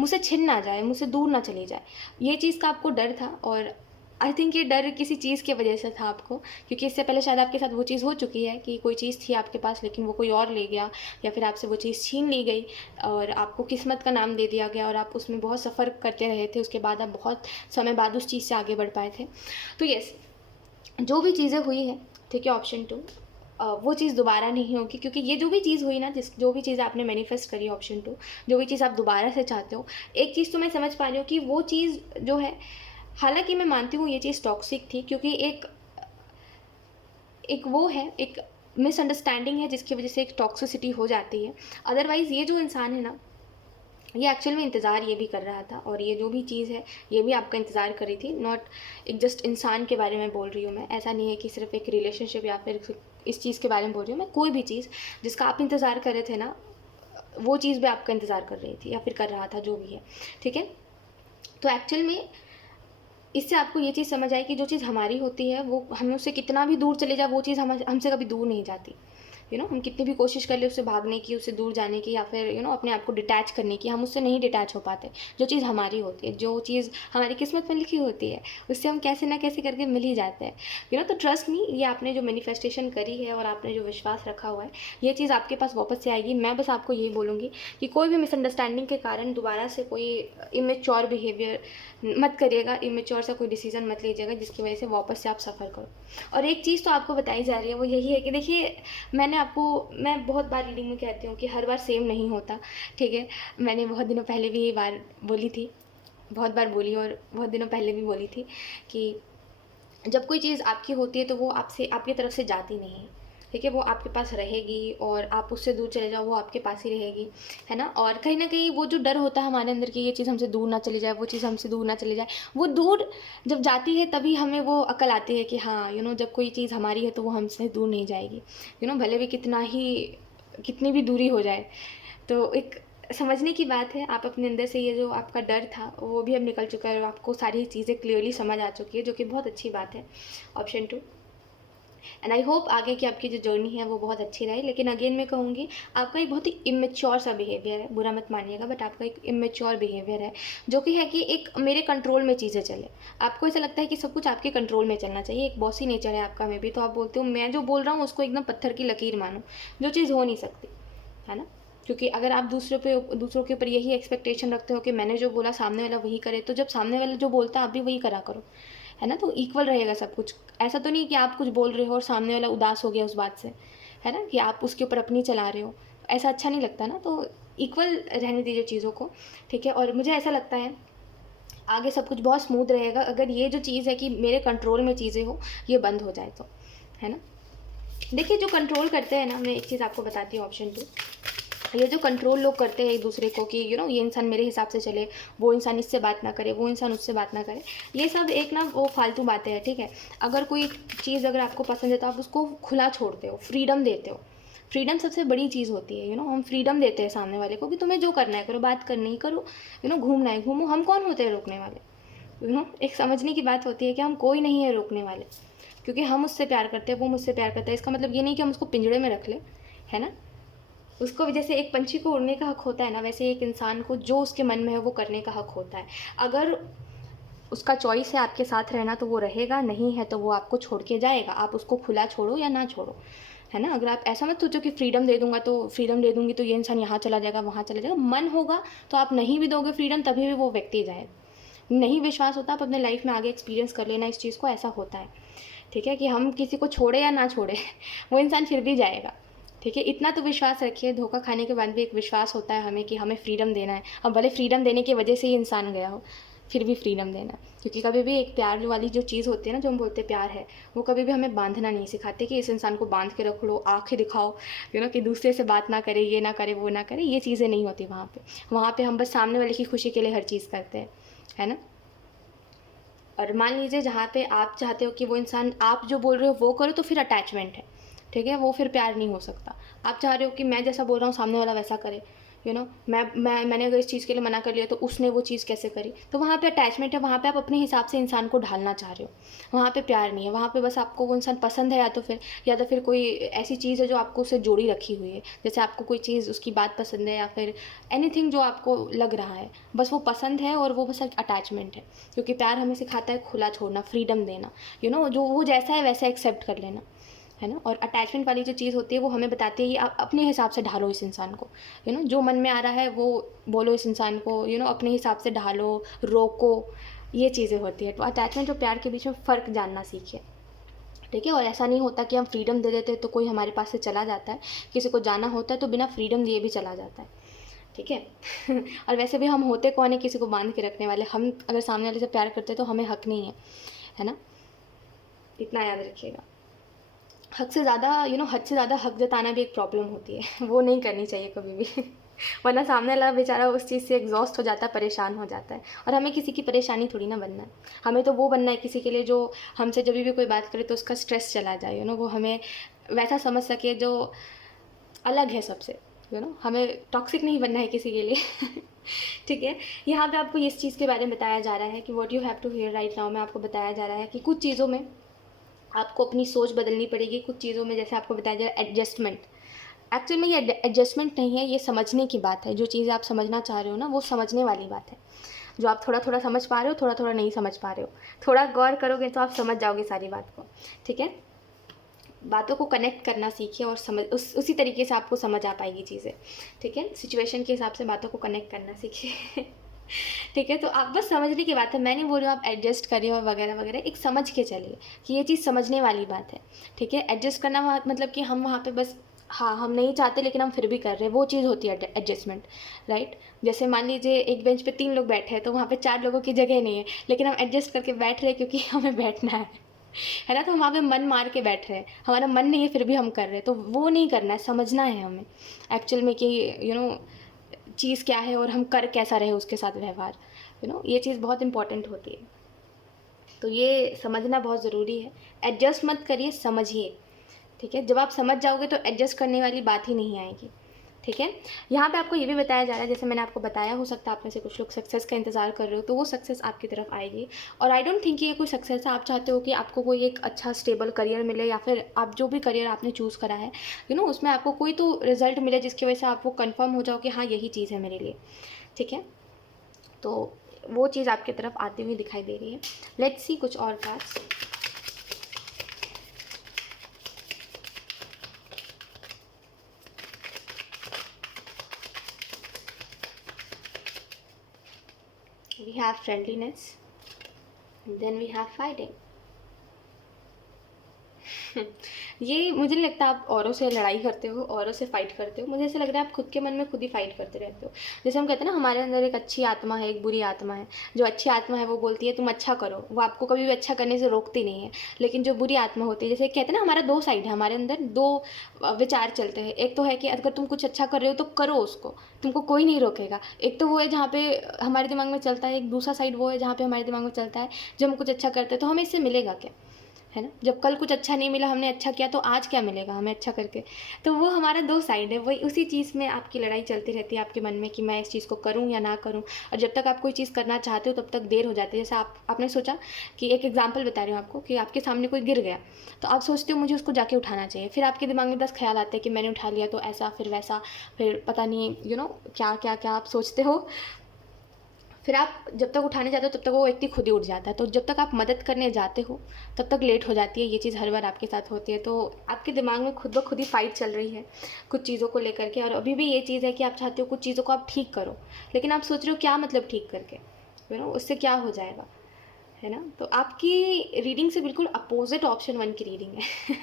मुझसे छिन ना जाए, मुझसे दूर ना चली जाए, ये चीज़ का आपको डर था। और आई थिंक ये डर किसी चीज़ की वजह से था आपको, क्योंकि इससे पहले शायद आपके साथ वो चीज़ हो चुकी है कि कोई चीज़ थी आपके पास लेकिन वो कोई और ले गया, या फिर आपसे वो चीज़ छीन ली गई और आपको किस्मत का नाम दे दिया गया और आप उसमें बहुत सफ़र करते रहे थे। उसके बाद आप बहुत समय बाद उस चीज़ से आगे बढ़ पाए थे। तो यस, जो भी चीज़ें हुई है, ठीक है, ऑप्शन 2 वो चीज़ दोबारा नहीं होगी, क्योंकि ये जो भी चीज़ हुई ना, जो भी चीज़ आपने मैनिफेस्ट करी ऑप्शन 2, जो भी चीज़ आप दोबारा से चाहते हो, एक चीज़ तो मैं समझ पा रही हूँ कि वो चीज़ जो है, हालांकि मैं मानती हूँ ये चीज़ टॉक्सिक थी, क्योंकि एक एक वो है, एक मिसअंडरस्टैंडिंग है जिसकी वजह से एक टॉक्सिसिटी हो जाती है। अदरवाइज़ ये जो इंसान है ना, ये एक्चुअल में इंतज़ार ये भी कर रहा था, और ये जो भी चीज़ है ये भी आपका इंतज़ार करी थी। नॉट एक जस्ट इंसान के बारे में बोल रही हूँ मैं, ऐसा नहीं है कि सिर्फ एक रिलेशनशिप या फिर इस चीज़ के बारे में बोल रही हूँ मैं। कोई भी चीज़ जिसका आप इंतज़ार कर रहे थे ना, वो चीज़ भी आपका इंतज़ार कर रही थी या फिर कर रहा था, जो भी है, ठीक है। तो एक्चुअल में इससे आपको ये चीज़ समझ आई कि जो चीज़ हमारी होती है वो हमें उससे कितना भी दूर चले जाए, वो चीज़ हमसे कभी दूर नहीं जाती। हम कितनी भी कोशिश कर ले उससे भागने की, उससे दूर जाने की, या फिर अपने आप को डिटैच करने की, हम उससे नहीं डिटैच हो पाते। जो चीज़ हमारी होती है, जो चीज़ हमारी किस्मत में लिखी होती है, उससे हम कैसे ना कैसे करके मिल ही जाते हैं। तो ट्रस्ट मी, ये आपने जो मैनिफेस्टेशन करी है और आपने जो विश्वास रखा हुआ है, ये चीज़ आपके पास वापस से आएगी। मैं बस आपको यही बोलूँगी कि कोई भी मिसअंडरस्टैंडिंग के कारण दोबारा से कोई इमेच्योर बिहेवियर मत करिएगा, इमेच्योर सा कोई डिसीजन मत लीजिएगा जिसकी वजह से वापस से आप सफ़र करो। और एक चीज़ तो आपको बताई जा रही है, वो यही है कि देखिए, मैं बहुत बार रीडिंग में कहती हूँ कि हर बार सेम नहीं होता, ठीक है। मैंने बहुत दिनों पहले भी ये बार बोली थी, बहुत बार बोली और बहुत दिनों पहले भी बोली थी कि जब कोई चीज़ आपकी होती है तो वो आपसे, आपकी तरफ से जाती नहीं, ठीक है। वो आपके पास रहेगी और आप उससे दूर चले जाओ वो आपके पास ही रहेगी, है ना। और कहीं ना कहीं वो जो डर होता है हमारे अंदर कि ये चीज़ हमसे दूर ना चली जाए, वो चीज़ हमसे दूर ना चली जाए, वो दूर जब जाती है तभी हमें वो अकल आती है कि हाँ, जब कोई चीज़ हमारी है तो वो हमसे दूर नहीं जाएगी, भले भी कितनी भी दूरी हो जाए। तो एक समझने की बात है, आप अपने अंदर से ये जो आपका डर था वो भी अब निकल चुका है और आपको सारी चीज़ें क्लियरली समझ आ चुकी है, जो कि बहुत अच्छी बात है, ऑप्शन 2। एंड आई होप आगे की आपकी जो जर्नी है वो बहुत अच्छी रहे। लेकिन अगेन मैं कहूँगी, आपका एक बहुत ही इमेच्योर सा बिहेवियर है, बुरा मत मानिएगा, बट आपका एक इमेच्योर बिहेवियर है, जो कि है कि एक मेरे कंट्रोल में चीज़ें चले। आपको ऐसा लगता है कि सब कुछ आपके कंट्रोल में चलना चाहिए, एक बॉसी नेचर है आपका में भी, तो आप बोलते हो मैं जो बोल रहा हूँ उसको एकदम पत्थर की लकीर मानो, जो चीज़ हो नहीं सकती, है ना। क्योंकि अगर आप दूसरों के ऊपर यही एक्सपेक्टेशन रखते हो कि मैंने जो बोला सामने वाला वही करे, तो जब सामने वाला जो बोलता है आप भी वही करा करो, है ना। तो इक्वल रहेगा सब कुछ। ऐसा तो नहीं कि आप कुछ बोल रहे हो और सामने वाला उदास हो गया उस बात से, है ना, कि आप उसके ऊपर अपनी चला रहे हो, ऐसा अच्छा नहीं लगता ना। तो इक्वल रहने दीजिए चीज़ों को, ठीक है। और मुझे ऐसा लगता है आगे सब कुछ बहुत स्मूथ रहेगा अगर ये जो चीज़ है कि मेरे कंट्रोल में चीज़ें हो, ये बंद हो जाए तो, है ना। देखिए, जो कंट्रोल करते हैं ना, मैं एक चीज़ आपको बताती हूँ, ऑप्शन 2, ये जो कंट्रोल लोग करते हैं एक दूसरे को कि ये इंसान मेरे हिसाब से चले, वो इंसान इससे बात ना करे, वो इंसान उससे बात ना करे, ये सब एक ना वो फालतू बातें हैं, ठीक है। अगर कोई चीज़ अगर आपको पसंद है तो आप उसको खुला छोड़ते हो, फ्रीडम देते हो। फ्रीडम सबसे बड़ी चीज़ होती है, हम फ्रीडम देते हैं सामने वाले को कि तुम्हें जो करना है करो, बात करनी ही करो, घूमना है घूमो, हम कौन होते हैं रोकने वाले। एक समझने की बात होती है कि हम कोई नहीं है रोकने वाले, क्योंकि हम उससे प्यार करते हैं, वो मुझसे प्यार करता है। इसका मतलब ये नहीं कि हम उसको पिंजड़े में रख लें, है ना। उसको भी जैसे एक पंछी को उड़ने का हक होता है ना, वैसे एक इंसान को जो उसके मन में है वो करने का हक होता है। अगर उसका चॉइस है आपके साथ रहना तो वो रहेगा, नहीं है तो वो आपको छोड़ के जाएगा। आप उसको खुला छोड़ो या ना छोड़ो, है ना। अगर आप ऐसा मत सोचो कि फ्रीडम दे दूंगा तो फ्रीडम दे दूंगी तो ये इंसान यहाँ चला जाएगा वहाँ चला जाएगा। मन होगा तो आप नहीं भी दोगे फ्रीडम तभी भी वो व्यक्ति जाएगा। नहीं विश्वास होता आप अपने लाइफ में आगे एक्सपीरियंस कर लेना इस चीज़ को, ऐसा होता है, ठीक है, कि हम किसी को छोड़े या ना छोड़े वो इंसान फिर भी जाएगा, ठीक है। इतना तो विश्वास रखिए, धोखा खाने के बाद भी एक विश्वास होता है हमें कि हमें फ्रीडम देना है। अब भले फ्रीडम देने की वजह से ही इंसान गया हो, फिर भी फ्रीडम देना है। क्योंकि कभी भी एक प्यार वाली जो चीज़ होती है ना, जो हम बोलते हैं प्यार है, वो कभी भी हमें बांधना नहीं सिखाते कि इस इंसान को बांध के रख लो, आँखें दिखाओ, कि दूसरे से बात ना करे, ये ना करे, वो ना करे, ये चीज़ें नहीं होती वहाँ पे। वहाँ पे हम बस सामने वाले की खुशी के लिए हर चीज़ करते हैं, है ना। और मान लीजिए जहाँ पे आप चाहते हो कि वो इंसान आप जो बोल रहे हो वो करो, तो फिर अटैचमेंट है, ठीक है, वो फिर प्यार नहीं हो सकता। आप चाह रहे हो कि मैं जैसा बोल रहा हूँ सामने वाला वैसा करे, मैंने अगर इस चीज़ के लिए मना कर लिया तो उसने वो चीज़ कैसे करी, तो वहाँ पे अटैचमेंट है। वहाँ पे आप अपने हिसाब से इंसान को ढालना चाह रहे हो, वहाँ पे प्यार नहीं है। वहाँ पे बस आपको वो इंसान पसंद है, या तो फिर कोई ऐसी चीज़ है जो आपको उससे जोड़ी रखी हुई है। जैसे आपको कोई चीज़ उसकी बात पसंद है, या फिर एनीथिंग जो आपको लग रहा है, बस वो पसंद है और वो बस एक अटैचमेंट है। क्योंकि प्यार हमें सिखाता है खुला छोड़ना, फ्रीडम देना, जो वो जैसा है वैसा एक्सेप्ट कर लेना, है ना। और अटैचमेंट वाली जो चीज़ होती है वो हमें बताती है कि आप अपने हिसाब से ढालो इस इंसान को, जो मन में आ रहा है वो बोलो इस इंसान को, अपने हिसाब से ढालो, रोको, ये चीज़ें होती है। तो अटैचमेंट और प्यार के बीच में फ़र्क जानना सीखिए, ठीक है। और ऐसा नहीं होता कि हम फ्रीडम दे देते हैं तो कोई हमारे पास से चला जाता है। किसी को जाना होता है तो बिना फ्रीडम दिए भी चला जाता है, ठीक है। और वैसे भी हम होते कौन है किसी को बांध के रखने वाले। हम अगर सामने वाले से प्यार करते हैं तो हमें हक नहीं है ना। इतना याद रखिएगा। हद से ज़्यादा हक जताना भी एक प्रॉब्लम होती है वो नहीं करनी चाहिए कभी भी वरना सामने वाला बेचारा उस चीज़ से एग्जॉस्ट हो जाता है, परेशान हो जाता है। और हमें किसी की परेशानी थोड़ी ना बनना है। हमें तो वो बनना है किसी के लिए जो हमसे जब भी कोई बात करे तो उसका स्ट्रेस चला जाए, वो हमें वैसा समझ सके जो अलग है सबसे, हमें टॉक्सिक नहीं बनना है किसी के लिए ठीक है। यहाँ पे आपको इस चीज़ के बारे में बताया जा रहा है कि what you have to hear right now में आपको बताया जा रहा है कि कुछ चीज़ों में आपको अपनी सोच बदलनी पड़ेगी। कुछ चीज़ों में जैसे आपको बताया जा रहा है एडजस्टमेंट, एक्चुअल में ये एडजस्टमेंट नहीं है, ये समझने की बात है। जो चीज़ें आप समझना चाह रहे हो ना, वो समझने वाली बात है। जो आप थोड़ा थोड़ा समझ पा रहे हो, थोड़ा थोड़ा नहीं समझ पा रहे हो, थोड़ा गौर करोगे तो आप समझ जाओगे सारी बात को, ठीक है। बातों को कनेक्ट करना सीखिए और उसी तरीके से आपको समझ आ पाएगी चीज़ें, ठीक है। सिचुएशन के हिसाब से बातों को कनेक्ट करना सीखिए ठीक है। तो आप बस समझने की बात है, मैं नहीं बोल रही हूँ आप एडजस्ट करिए और वगैरह वगैरह, एक समझ के चलिए कि ये चीज़ समझने वाली बात है, ठीक है। एडजस्ट करना मतलब कि हम वहाँ पे बस, हाँ हम नहीं चाहते लेकिन हम फिर भी कर रहे हैं, वो चीज़ होती है एडजस्टमेंट, राइट। जैसे मान लीजिए एक बेंच पे 3 लोग बैठे हैं तो वहाँ पे 4 लोगों की जगह नहीं है, लेकिन हम एडजस्ट करके बैठ रहे हैं क्योंकि हमें बैठना है ना। तो हम वहाँ पे मन मार के बैठ रहे हैं, हमारा मन नहीं है फिर भी हम कर रहे हैं, तो वो नहीं करना है, समझना है हमें एक्चुअल में कि चीज़ क्या है और हम कर कैसा रहे उसके साथ व्यवहार, ये चीज़ बहुत इंपॉर्टेंट होती है। तो ये समझना बहुत ज़रूरी है। एडजस्ट मत करिए, समझिए, ठीक है। जब आप समझ जाओगे तो एडजस्ट करने वाली बात ही नहीं आएगी, ठीक है। यहाँ पे आपको ये भी बताया जा रहा है, जैसे मैंने आपको बताया, हो सकता है आप में से कुछ लोग सक्सेस का इंतज़ार कर रहे हो, तो वो सक्सेस आपकी तरफ आएगी। और आई डोंट थिंक कि ये कोई सक्सेस है। आप चाहते हो कि आपको कोई एक अच्छा स्टेबल करियर मिले, या फिर आप जो भी करियर आपने चूज़ करा है उसमें आपको कोई तो रिजल्ट मिले जिसकी वजह से आप वो कन्फर्म हो जाओ कि हाँ यही चीज़ है मेरे लिए, ठीक है। तो वो चीज़ आपकी तरफ आती हुई दिखाई दे रही है। लेट्स सी कुछ और cards. We have friendliness, and then we have fighting. ये मुझे नहीं लगता आप औरों से लड़ाई करते हो, औरों से फाइट करते हो। मुझे ऐसा लग रहा है आप खुद के मन में खुद ही फाइट करते रहते हो। जैसे हम कहते हैं ना, हमारे अंदर एक अच्छी आत्मा है, एक बुरी आत्मा है। जो अच्छी आत्मा है वो बोलती है तुम अच्छा करो, वो आपको कभी भी अच्छा करने से रोकती नहीं है। लेकिन जो बुरी आत्मा होती है, जैसे कहते हैं ना, हमारा 2 साइड है, हमारे अंदर 2 विचार चलते हैं। एक तो है कि अगर तुम कुछ अच्छा कर रहे हो तो करो उसको, तुमको कोई नहीं रोकेगा। एक तो वो है जहाँ पे हमारे दिमाग में चलता है, एक दूसरा साइड वो है जहाँ पे हमारे दिमाग में चलता है जब हम कुछ अच्छा करते हैं तो हमें इससे मिलेगा क्या, है ना। जब कल कुछ अच्छा नहीं मिला, हमने अच्छा किया, तो आज क्या मिलेगा हमें अच्छा करके। तो वो हमारा 2 साइड है, वही उसी चीज़ में आपकी लड़ाई चलती रहती है आपके मन में कि मैं इस चीज़ को करूँ या ना करूँ। और जब तक आप कोई चीज़ करना चाहते हो तब तक देर हो जाती है। जैसे आपने सोचा कि, एक एग्जाम्पल बता रही हूँ आपको, कि आपके सामने कोई गिर गया, तो आप सोचते हो मुझे उसको जाके उठाना चाहिए। फिर आपके दिमाग में 10 ख्याल आते हैं कि मैंने उठा लिया तो ऐसा, फिर वैसा, फिर पता नहीं क्या क्या क्या आप सोचते हो। फिर आप जब तक उठाने जाते हो तब तक वो व्यक्ति खुद ही उठ जाता है। तो जब तक आप मदद करने जाते हो तब तक लेट हो जाती है। ये चीज़ हर बार आपके साथ होती है। तो आपके दिमाग में खुद ब खुद ही फाइट चल रही है कुछ चीज़ों को लेकर के, और अभी भी ये चीज़ है कि आप चाहते हो कुछ चीज़ों को आप ठीक करो, लेकिन आप सोच रहे हो क्या मतलब ठीक करके, उससे क्या हो जाएगा, है ना। तो आपकी रीडिंग से बिल्कुल अपोजिट ऑप्शन 1 की रीडिंग है।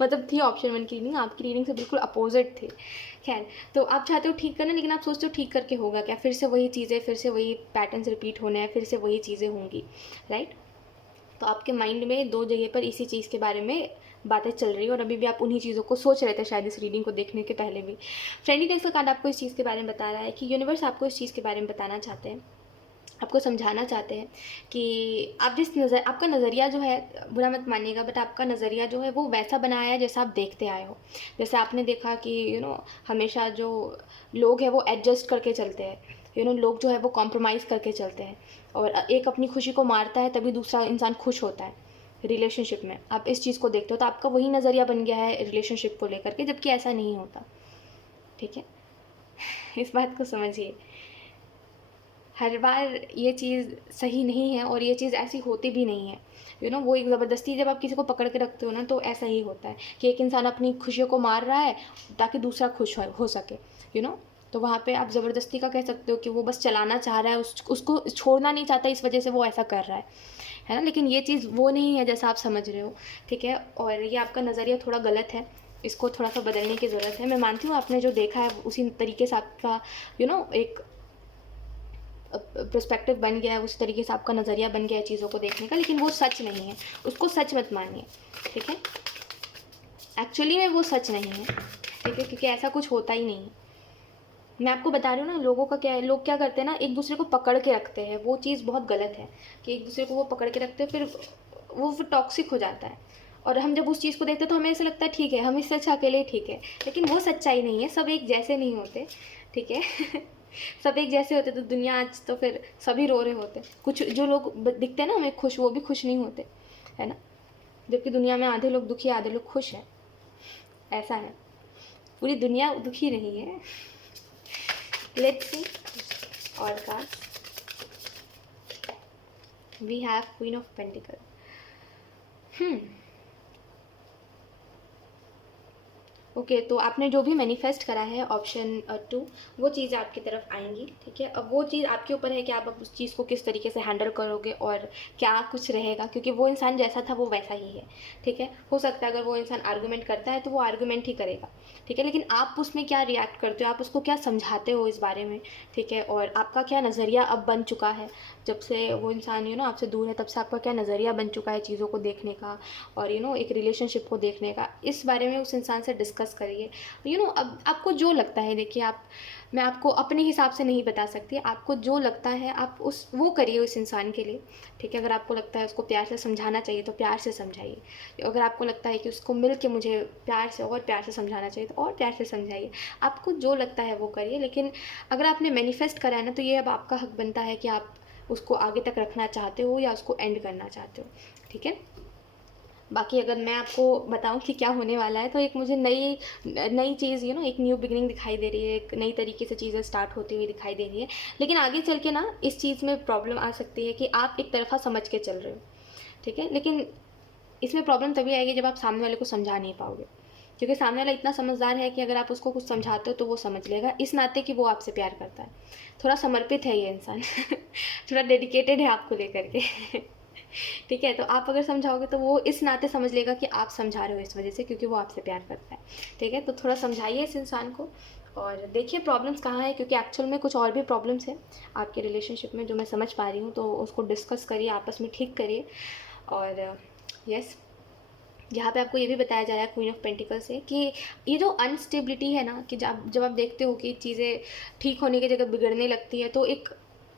मतलब थी ऑप्शन 1 की रीडिंग, आपकी रीडिंग से बिल्कुल अपोजिट थी। खैर, तो आप चाहते हो ठीक करना, लेकिन आप सोचते हो ठीक करके होगा क्या, फिर से वही चीज़ें, फिर से वही पैटर्न्स रिपीट होने हैं, फिर से वही चीज़ें होंगी, राइट। तो आपके माइंड में 2 जगह पर इसी चीज़ के बारे में बातें चल रही है, और अभी भी आप उन्हीं चीज़ों को सोच रहे थे शायद इस रीडिंग को देखने के पहले भी। फ्रेंडली टेक्स्ट का कार्ड आपको इस चीज़ के बारे में बता रहा है कि यूनिवर्स आपको इस चीज़ के बारे में बताना चाहते हैं, आपको समझाना चाहते हैं कि आप आपका नज़रिया जो है, बुरा मत मानिएगा, बट आपका नज़रिया जो है वो वैसा बनाया है जैसा आप देखते आए हो। जैसे आपने देखा कि हमेशा जो लोग हैं वो एडजस्ट करके चलते हैं, लोग जो है वो कॉम्प्रोमाइज़ करके चलते हैं, और एक अपनी खुशी को मारता है तभी दूसरा इंसान खुश होता है। रिलेशनशिप में आप इस चीज़ को देखते हो, तो आपका वही नज़रिया बन गया है रिलेशनशिप को लेकर के, जबकि ऐसा नहीं होता, ठीक है। इस बात को समझिए, हर बार ये चीज़ सही नहीं है, और ये चीज़ ऐसी होती भी नहीं है। वो एक ज़बरदस्ती जब आप किसी को पकड़ के रखते हो ना, तो ऐसा ही होता है कि एक इंसान अपनी खुशियों को मार रहा है ताकि दूसरा खुश हो सके, तो वहाँ पे आप ज़बरदस्ती का कह सकते हो कि वो बस चलाना चाह रहा है, उसको छोड़ना नहीं चाहता, इस वजह से वो ऐसा कर रहा है ना। लेकिन ये चीज़ वो नहीं है जैसा आप समझ रहे हो, ठीक है। और ये आपका नज़रिया थोड़ा गलत है, इसको थोड़ा सा बदलने की ज़रूरत है। मैं मानती हूँ आपने जो देखा है उसी तरीके से आपका एक पर्सपेक्टिव बन गया है, उस तरीके से आपका नज़रिया बन गया है चीज़ों को देखने का, लेकिन वो सच नहीं है, उसको सच मत मानिए, ठीक है। एक्चुअली में वो सच नहीं है, ठीक है, क्योंकि ऐसा कुछ होता ही नहीं है। मैं आपको बता रही हूँ ना, लोगों का क्या है, लोग क्या करते हैं ना, एक दूसरे को पकड़ के रखते हैं, वो चीज़ बहुत गलत है कि एक दूसरे को वो पकड़ के रखते हैं, फिर टॉक्सिक हो जाता है। और हम जब उस चीज़ को देखते हैं तो हमें ऐसा लगता है ठीक है, हम इससे अच्छा अकेले ठीक है, लेकिन वो सच्चाई नहीं है। सब एक जैसे नहीं होते, ठीक है। सब एक जैसे होते तो दुनिया आज तो फिर सभी रो रहे होते। कुछ जो लोग दिखते हैं ना हमें खुश, वो भी खुश नहीं होते, है ना। जबकि दुनिया में आधे लोग दुखी, आधे लोग खुश हैं, ऐसा है, पूरी दुनिया दुखी नहीं है। लेट्स सी और cards. We have queen of pentacle. Okay, तो आपने जो भी मैनिफेस्ट करा है ऑप्शन 2, वो चीज़ आपकी तरफ आएंगी, ठीक है। अब वो चीज़ आपके ऊपर है कि आप अब उस चीज़ को किस तरीके से हैंडल करोगे और क्या कुछ रहेगा, क्योंकि वो इंसान जैसा था वो वैसा ही है, ठीक है। हो सकता है अगर वो इंसान आर्गूमेंट करता है तो वो आर्गूमेंट ही करेगा, ठीक है, लेकिन आप उसमें क्या रिएक्ट करते हो, आप उसको क्या समझाते हो इस बारे में, ठीक है। और आपका क्या नज़रिया अब बन चुका है, जब से वो इंसान आपसे दूर है, तब से आपका क्या नज़रिया बन चुका है चीज़ों को देखने का, और एक रिलेशनशिप को देखने का, इस बारे में उस इंसान से डिस्कस करिए। अब आपको जो लगता है, देखिए मैं आपको अपने हिसाब से नहीं बता सकती, आपको जो लगता है आप वो करिए उस इंसान के लिए, ठीक है। अगर आपको लगता है उसको प्यार से समझाना चाहिए तो प्यार से समझाइए, अगर आपको लगता है कि उसको मिल के मुझे प्यार से और प्यार से समझाना चाहिए तो और प्यार से समझाइए। आपको जो लगता है वो करिए, लेकिन अगर आपने मैनिफेस्ट करा है ना, तो ये अब आपका हक बनता है कि आप उसको आगे तक रखना चाहते हो या उसको एंड करना चाहते हो, ठीक है। बाकी अगर मैं आपको बताऊं कि क्या होने वाला है, तो एक मुझे नई चीज़ एक न्यू बिगिनिंग दिखाई दे रही है, एक नई तरीके से चीज़ें स्टार्ट होती हुई दिखाई दे रही है। लेकिन आगे चल के ना इस चीज़ में प्रॉब्लम आ सकती है कि आप एक तरफा समझ के चल रहे हो, ठीक है। लेकिन इसमें प्रॉब्लम तभी आएगी जब आप सामने वाले को समझा नहीं पाओगे, क्योंकि सामने वाला इतना समझदार है कि अगर आप उसको कुछ समझाते हो तो वो समझ लेगा, इस नाते कि वो आपसे प्यार करता है, थोड़ा समर्पित है ये इंसान। थोड़ा डेडिकेटेड है आपको लेकर के। ठीक है, तो आप अगर समझाओगे तो वो इस नाते समझ लेगा कि आप समझा रहे हो इस वजह से, क्योंकि वो आपसे प्यार करता है, ठीक है। तो थोड़ा समझाइए इस इंसान को और देखिए प्रॉब्लम्स कहाँ है, क्योंकि एक्चुअल में कुछ और भी प्रॉब्लम्स हैं आपके रिलेशनशिप में जो मैं समझ पा रही हूँ। तो उसको डिस्कस करिए, आपस में ठीक करिए। और यस, यहाँ पे आपको ये भी बताया जा रहा है क्वीन ऑफ पेंटिकल से कि ये जो अनस्टेबिलिटी है ना, कि जब आप देखते हो कि चीज़ें ठीक होने की जगह बिगड़ने लगती है, तो एक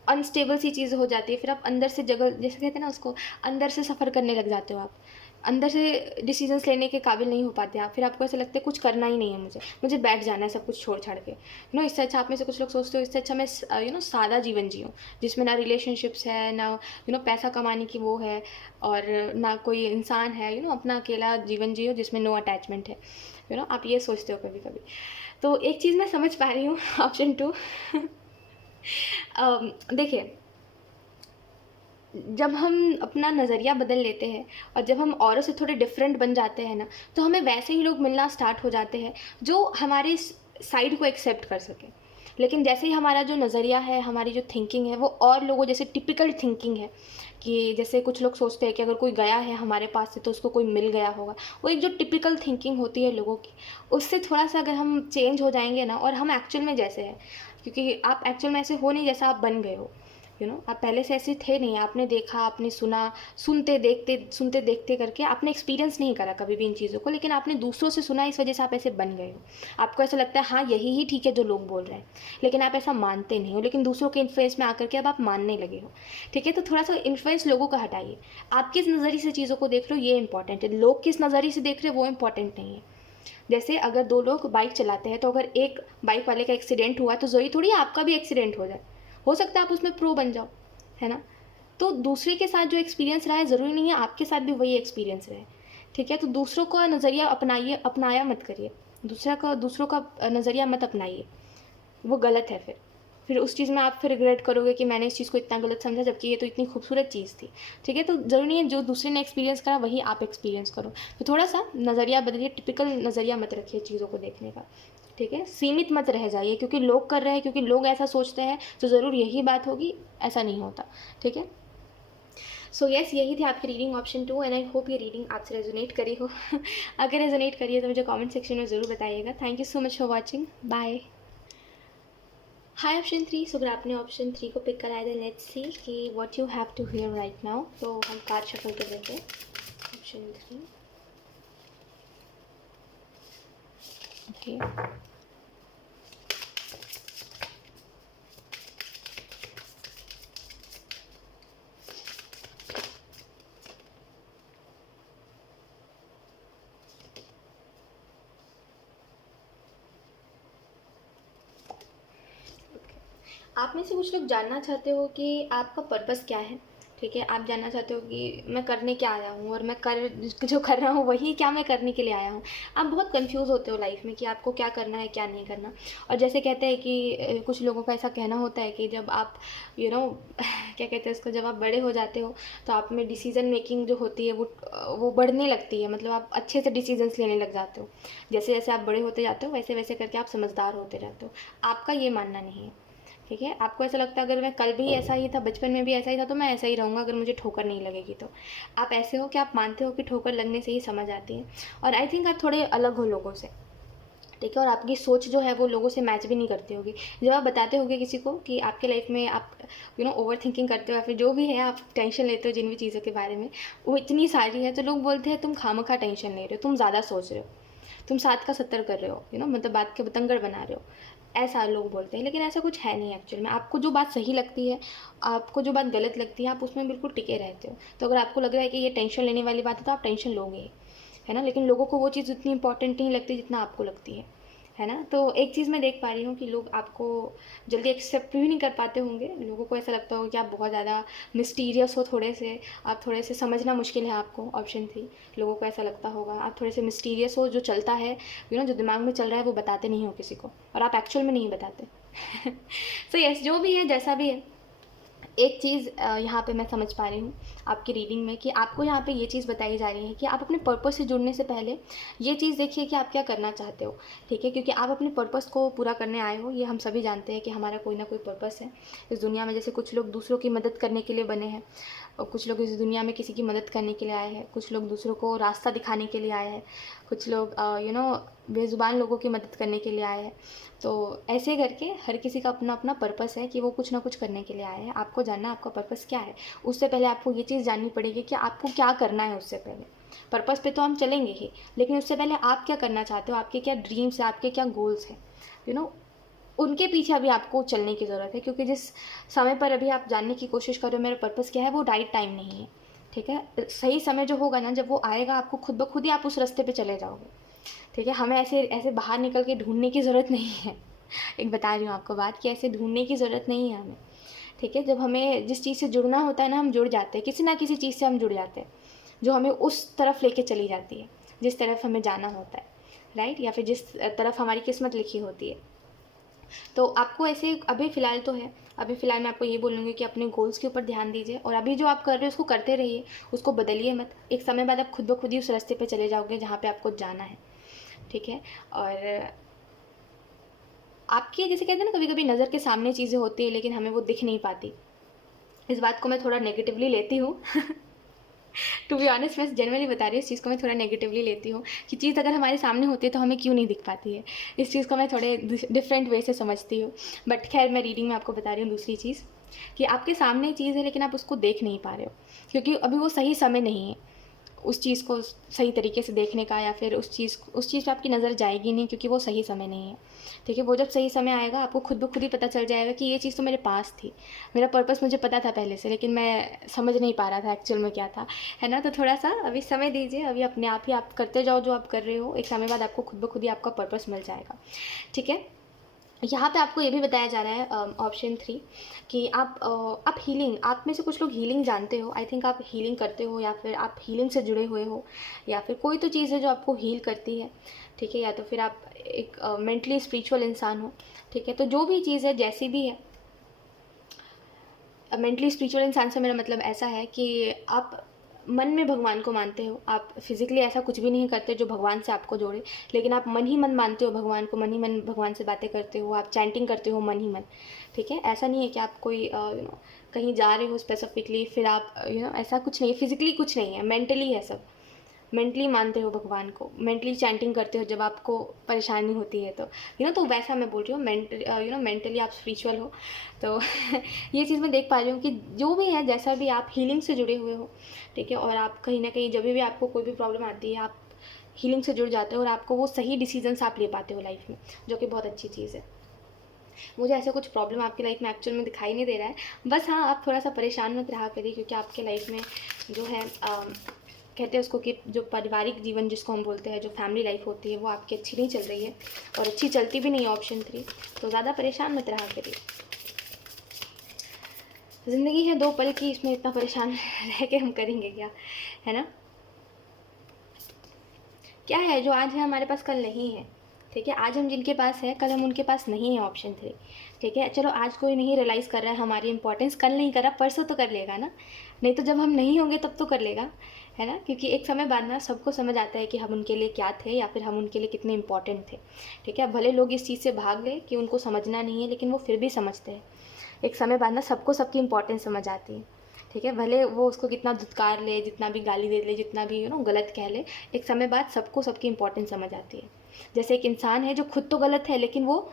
अनस्टेबल सी चीज़ हो जाती है। फिर आप अंदर से जगह, जैसे कहते हैं ना उसको, अंदर से सफ़र करने लग जाते हो आप, अंदर से डिसीजंस लेने के काबिल नहीं हो पाते आप। फिर आपको ऐसा लगता है कुछ करना ही नहीं है, मुझे बैठ जाना है सब कुछ छोड़ छाड़ के, इससे अच्छा, आप में से कुछ लोग सोचते हो इससे अच्छा मैं सादा जीवन जीऊँ, जिसमें ना रिलेशनशिप्स है, ना पैसा कमाने की वो है, और ना कोई इंसान है, अपना अकेला जीवन जियो जिसमें नो अटैचमेंट है। आप ये सोचते हो कभी कभी। तो एक चीज़ मैं समझ पा रही हूँ, ऑप्शन 2। देखिए, जब हम अपना नज़रिया बदल लेते हैं और जब हम औरों से थोड़े डिफरेंट बन जाते हैं ना, तो हमें वैसे ही लोग मिलना स्टार्ट हो जाते हैं जो हमारे साइड को एक्सेप्ट कर सकें। लेकिन जैसे ही हमारा जो नज़रिया है, हमारी जो थिंकिंग है, वो और लोगों जैसे टिपिकल थिंकिंग है, कि जैसे कुछ लोग सोचते हैं कि अगर कोई गया है हमारे पास से तो उसको कोई मिल गया होगा। वो एक जो टिपिकल थिंकिंग होती है लोगों की, उससे थोड़ा सा अगर हम चेंज हो जाएंगे ना, और हम एक्चुअल में जैसे हैं, क्योंकि आप एक्चुअल में ऐसे हो नहीं जैसा आप बन गए हो। आप पहले से ऐसे थे नहीं, आपने देखा, आपने सुना, सुनते देखते करके आपने एक्सपीरियंस नहीं करा कभी भी इन चीज़ों को, लेकिन आपने दूसरों से सुना, इस वजह से आप ऐसे बन गए हो। आपको ऐसा लगता है हाँ यही ही ठीक है जो लोग बोल रहे हैं, लेकिन आप ऐसा मानते नहीं हो, लेकिन दूसरों के इन्फ्लुएंस में आकर के अब आप मानने लगे हो। ठीक है, तो थोड़ा सा इन्फ्लुएंस लोगों का हटाइए। आप किस नज़रिए से चीज़ों को देख रहे हो ये इंपॉर्टेंट है, लोग किस नज़रिए से देख रहे हो वो इंपॉर्टेंट नहीं है। जैसे अगर दो लोग बाइक चलाते हैं, तो अगर एक बाइक वाले का एक्सीडेंट हुआ तो ज़रूरी थोड़ी आपका भी एक्सीडेंट हो जाए। हो सकता है आप उसमें प्रो बन जाओ, है ना। तो दूसरे के साथ जो एक्सपीरियंस रहा है, ज़रूरी नहीं है आपके साथ भी वही एक्सपीरियंस रहे। ठीक है, तो दूसरों का नज़रिया अपनाइए, अपनाया मत करिए। दूसरों का नज़रिया मत अपनाइए, वो गलत है। फिर उस चीज़ में आप फिर रिग्रेट करोगे कि मैंने इस चीज़ को इतना गलत समझा, जबकि ये तो इतनी खूबसूरत चीज़ थी। ठीक है, तो ज़रूरी नहीं है जो दूसरे ने एक्सपीरियंस करा वही आप एक्सपीरियंस करो। तो थोड़ा सा नज़रिया बदलिए, टिपिकल नज़रिया मत रखिए चीज़ों को देखने का। ठीक है, सीमित मत रह जाइए, क्योंकि लोग कर रहे हैं, क्योंकि लोग ऐसा सोचते हैं तो ज़रूर यही बात होगी, ऐसा नहीं होता। ठीक है, सो यस, यही थी आपकी reading option 2, and I hope ये रीडिंग आपसे रेजोनेट करी हो। अगर रेजोनेट करिए तो मुझे कमेंट सेक्शन में ज़रूर बताइएगा। Thank you so much for watching, bye. Hi option 3, so अगर आपने ऑप्शन 3 को पिक कराया था, लेट्स सी कि what you have to hear right now. तो हम कार्ड शफल कर देते हैं। Option 3, okay. आप में से कुछ लोग जानना चाहते हो कि आपका पर्पस क्या है। ठीक है, आप जानना चाहते हो कि मैं करने क्या आया हूँ, और मैं जो कर रहा हूँ वही क्या मैं करने के लिए आया हूँ। आप बहुत कंफ्यूज होते हो लाइफ में कि आपको क्या करना है क्या नहीं करना। और जैसे कहते हैं कि कुछ लोगों का ऐसा कहना होता है कि जब आप क्या कहते हैं उसको, जब आप बड़े हो जाते हो तो आप में डिसीज़न मेकिंग जो होती है वो बढ़ने लगती है, मतलब आप अच्छे से डिसीजंस लेने लग जाते हो। जैसे जैसे आप बड़े होते जाते हो वैसे वैसे करके आप समझदार होते जाते हो। आपका ये मानना नहीं है। ठीक है, आपको ऐसा लगता है अगर मैं कल भी ऐसा ही था, बचपन में भी ऐसा ही था, तो मैं ऐसा ही रहूँगा अगर मुझे ठोकर नहीं लगेगी तो। आप ऐसे हो कि आप मानते हो कि ठोकर लगने से ही समझ आती है, और आई थिंक आप थोड़े अलग हो लोगों से। ठीक है, और आपकी सोच जो है वो लोगों से मैच भी नहीं करती होगी। जब आप बताते होगे किसी को कि आपके लाइफ में आप ओवर थिंकिंग करते हो, या फिर जो भी है आप टेंशन लेते हो जिन भी चीज़ों के बारे में, वो इतनी सारी है, तो लोग बोलते हैं तुम खामखा टेंशन ले रहे हो, तुम ज़्यादा सोच रहे हो, तुम 7 का 70 कर रहे हो, मतलब बात के बतंगड़ बना रहे हो। ऐसा लोग बोलते हैं, लेकिन ऐसा कुछ है नहीं एक्चुअल में। आपको जो बात सही लगती है, आपको जो बात गलत लगती है, आप उसमें बिल्कुल टिके रहते हो। तो अगर आपको लग रहा है कि ये टेंशन लेने वाली बात है तो आप टेंशन लोगे ही, है ना। लेकिन लोगों को वो चीज़ उतनी इंपॉर्टेंट नहीं लगती जितना आपको लगती है ना। तो एक चीज़ मैं देख पा रही हूँ कि लोग आपको जल्दी एक्सेप्ट भी नहीं कर पाते होंगे। लोगों को ऐसा लगता होगा कि आप बहुत ज़्यादा मिस्टीरियस हो, थोड़े से आप थोड़े से समझना मुश्किल है आपको। ऑप्शन 3, लोगों को ऐसा लगता होगा आप थोड़े से मिस्टीरियस हो, जो चलता है जो दिमाग में चल रहा है वो बताते नहीं हो किसी को, और आप एक्चुअल में नहीं बताते। सो यस, जो भी है जैसा भी है, एक चीज़ यहाँ पे मैं समझ पा रही हूँ आपकी रीडिंग में, कि आपको यहाँ पे ये चीज़ बताई जा रही है कि आप अपने पर्पस से जुड़ने से पहले ये चीज़ देखिए कि आप क्या करना चाहते हो। ठीक है, क्योंकि आप अपने पर्पस को पूरा करने आए हो, ये हम सभी जानते हैं कि हमारा कोई ना कोई पर्पस है इस दुनिया में। जैसे कुछ लोग दूसरों की मदद करने के लिए बने हैं, और कुछ लोग इस दुनिया में किसी की मदद करने के लिए आए हैं, कुछ लोग दूसरों को रास्ता दिखाने के लिए आए हैं, कुछ लोग बेज़ुबान लोगों की मदद करने के लिए आए हैं। तो ऐसे करके हर किसी का अपना अपना पर्पस है कि वो कुछ ना कुछ करने के लिए आए हैं। आपको जानना आपका पर्पस क्या है। उससे पहले आपको ये चीज़ जाननी पड़ेगी कि आपको क्या करना है। उससे पहले पर्पस पे तो हम चलेंगे ही, लेकिन उससे पहले आप क्या करना चाहते हो, आपके क्या ड्रीम्स है, आपके क्या गोल्स हैं, उनके पीछे अभी आपको चलने की ज़रूरत है। क्योंकि जिस समय पर अभी आप जानने की कोशिश कर रहे हो मेरा पर्पस क्या है, वो राइट टाइम नहीं है। ठीक है, सही समय जो होगा ना, जब वो आएगा, आपको खुद ब खुद ही आप उस रास्ते पे चले जाओगे। ठीक है, हमें ऐसे ऐसे बाहर निकल के ढूंढने की ज़रूरत नहीं है। एक बता रही हूँ आपको बात, कि ऐसे ढूंढने की ज़रूरत नहीं है हमें। ठीक है, जब हमें जिस चीज़ से जुड़ना होता है ना, हम जुड़ जाते हैं, किसी ना किसी चीज़ से हम जुड़ जाते हैं जो हमें उस तरफ लेके चली जाती है जिस तरफ हमें जाना होता है, राइट, या फिर जिस तरफ हमारी किस्मत लिखी होती है। तो आपको ऐसे अभी फ़िलहाल तो है, अभी फ़िलहाल मैं आपको ये बोलूँगी कि अपने गोल्स के ऊपर ध्यान दीजिए और अभी जो आप कर रहे हो उसको करते रहिए, उसको बदलिए मत। एक समय बाद आप खुद ब खुद ही उस रास्ते पे चले जाओगे जहाँ पे आपको जाना है, ठीक है? और आपके जैसे कहते हैं ना, कभी-कभी नज़र के सामने चीज़ें होती हैं लेकिन हमें वो दिख नहीं पाती। इस बात को मैं थोड़ा नेगेटिवली लेती हूँ। टू बी ऑनेस्ट मैं जनरली बता रही हूँ, इस चीज़ को मैं थोड़ा नेगेटिवली लेती हूँ कि चीज़ अगर हमारे सामने होती है तो हमें क्यों नहीं दिख पाती है। इस चीज़ को मैं थोड़े डिफरेंट वे से समझती हूँ। बट खैर मैं रीडिंग में आपको बता रही हूँ दूसरी चीज़ कि आपके सामने चीज़ है लेकिन आप उसको देख नहीं पा रहे हो क्योंकि अभी वो सही समय नहीं है उस चीज़ को सही तरीके से देखने का, या फिर उस चीज़ पे आपकी नज़र जाएगी नहीं क्योंकि वो सही समय नहीं है, ठीक है? वो जब सही समय आएगा आपको खुद ब खुद ही पता चल जाएगा कि ये चीज़ तो मेरे पास थी, मेरा पर्पस मुझे पता था पहले से लेकिन मैं समझ नहीं पा रहा था एक्चुअल में क्या था, है ना? तो थोड़ा-सा अभी समय दीजिए, अभी अपने आप ही आप करते जाओ जो आप कर रहे हो, एक समय बाद आपको खुद ब खुद ही आपका पर्पस मिल जाएगा, ठीक है? यहाँ पे आपको ये भी बताया जा रहा है ऑप्शन 3 कि आप हीलिंग, आप में से कुछ लोग हीलिंग जानते हो, आई थिंक आप हीलिंग करते हो या फिर आप हीलिंग से जुड़े हुए हो या फिर कोई तो चीज़ है जो आपको हील करती है, ठीक है? या तो फिर आप एक मेंटली स्पिरिचुअल इंसान हो, ठीक है? तो जो भी चीज़ है जैसी भी है, मेंटली स्पिरिचुअल इंसान से मेरा मतलब ऐसा है कि आप मन में भगवान को मानते हो, आप फिजिकली ऐसा कुछ भी नहीं करते जो भगवान से आपको जोड़े, लेकिन आप मन ही मन मानते हो भगवान को, मन ही मन भगवान से बातें करते हो, आप चैंटिंग करते हो मन ही मन, ठीक है? ऐसा नहीं है कि आप कोई कहीं जा रहे हो स्पेसिफिकली फिर आप ऐसा कुछ नहीं है, फिजिकली कुछ नहीं है, मेंटली है सब। मेंटली मानते हो भगवान को, मेंटली चैंटिंग करते हो जब आपको परेशानी होती है तो तो वैसा मैं बोल रही हूँ, मेंटली आप स्पिरिचुअल हो तो ये चीज़ मैं देख पा रही हूँ कि जो भी है जैसा भी आप हीलिंग से जुड़े हुए हो, ठीक है? और आप कहीं ना कहीं जब भी आपको कोई भी प्रॉब्लम आती है आप हीलिंग से जुड़ जाते हो और आपको वो सही डिसीजंस आप ले पाते हो लाइफ में, जो कि बहुत अच्छी चीज़ है। मुझे ऐसा कुछ प्रॉब्लम आपकी लाइफ में एक्चुअल में दिखाई नहीं दे रहा है, बस हाँ आप थोड़ा सा परेशान मत रहा करिए क्योंकि आपके लाइफ में जो है कहते हैं उसको कि जो पारिवारिक जीवन जिसको हम बोलते हैं, जो फैमिली लाइफ होती है वो आपकी अच्छी नहीं चल रही है और अच्छी चलती भी नहीं है ऑप्शन 3, तो ज़्यादा परेशान मत रहा करिए। ज़िंदगी है 2 पल की, इसमें इतना परेशान रह के हम करेंगे क्या, है ना? क्या है जो आज है हमारे पास कल नहीं है, ठीक है? आज हम जिनके पास है कल हम उनके पास नहीं है ऑप्शन 3, ठीक है? चलो आज कोई नहीं रियलाइज़ कर रहा है हमारी इंपॉर्टेंस, कल नहीं करा परसों तो कर लेगा ना, नहीं तो जब हम नहीं होंगे तब तो कर लेगा, है ना? क्योंकि एक समय बाद ना सबको समझ आता है कि हम उनके लिए क्या थे या फिर हम उनके लिए कितने इंपॉर्टेंट थे, ठीक है? भले लोग इस चीज़ से भाग गए कि उनको समझना नहीं है लेकिन वो फिर भी समझते हैं। एक समय बाद ना सबको सबकी इंपॉर्टेंस समझ आती है, ठीक है? भले वो उसको कितना धुतकार ले, जितना भी गाली दे ले, जितना भी गलत कह ले, एक समय बाद सबको सबकी इंपॉर्टेंस समझ आती है। जैसे एक इंसान है जो खुद तो गलत है लेकिन वो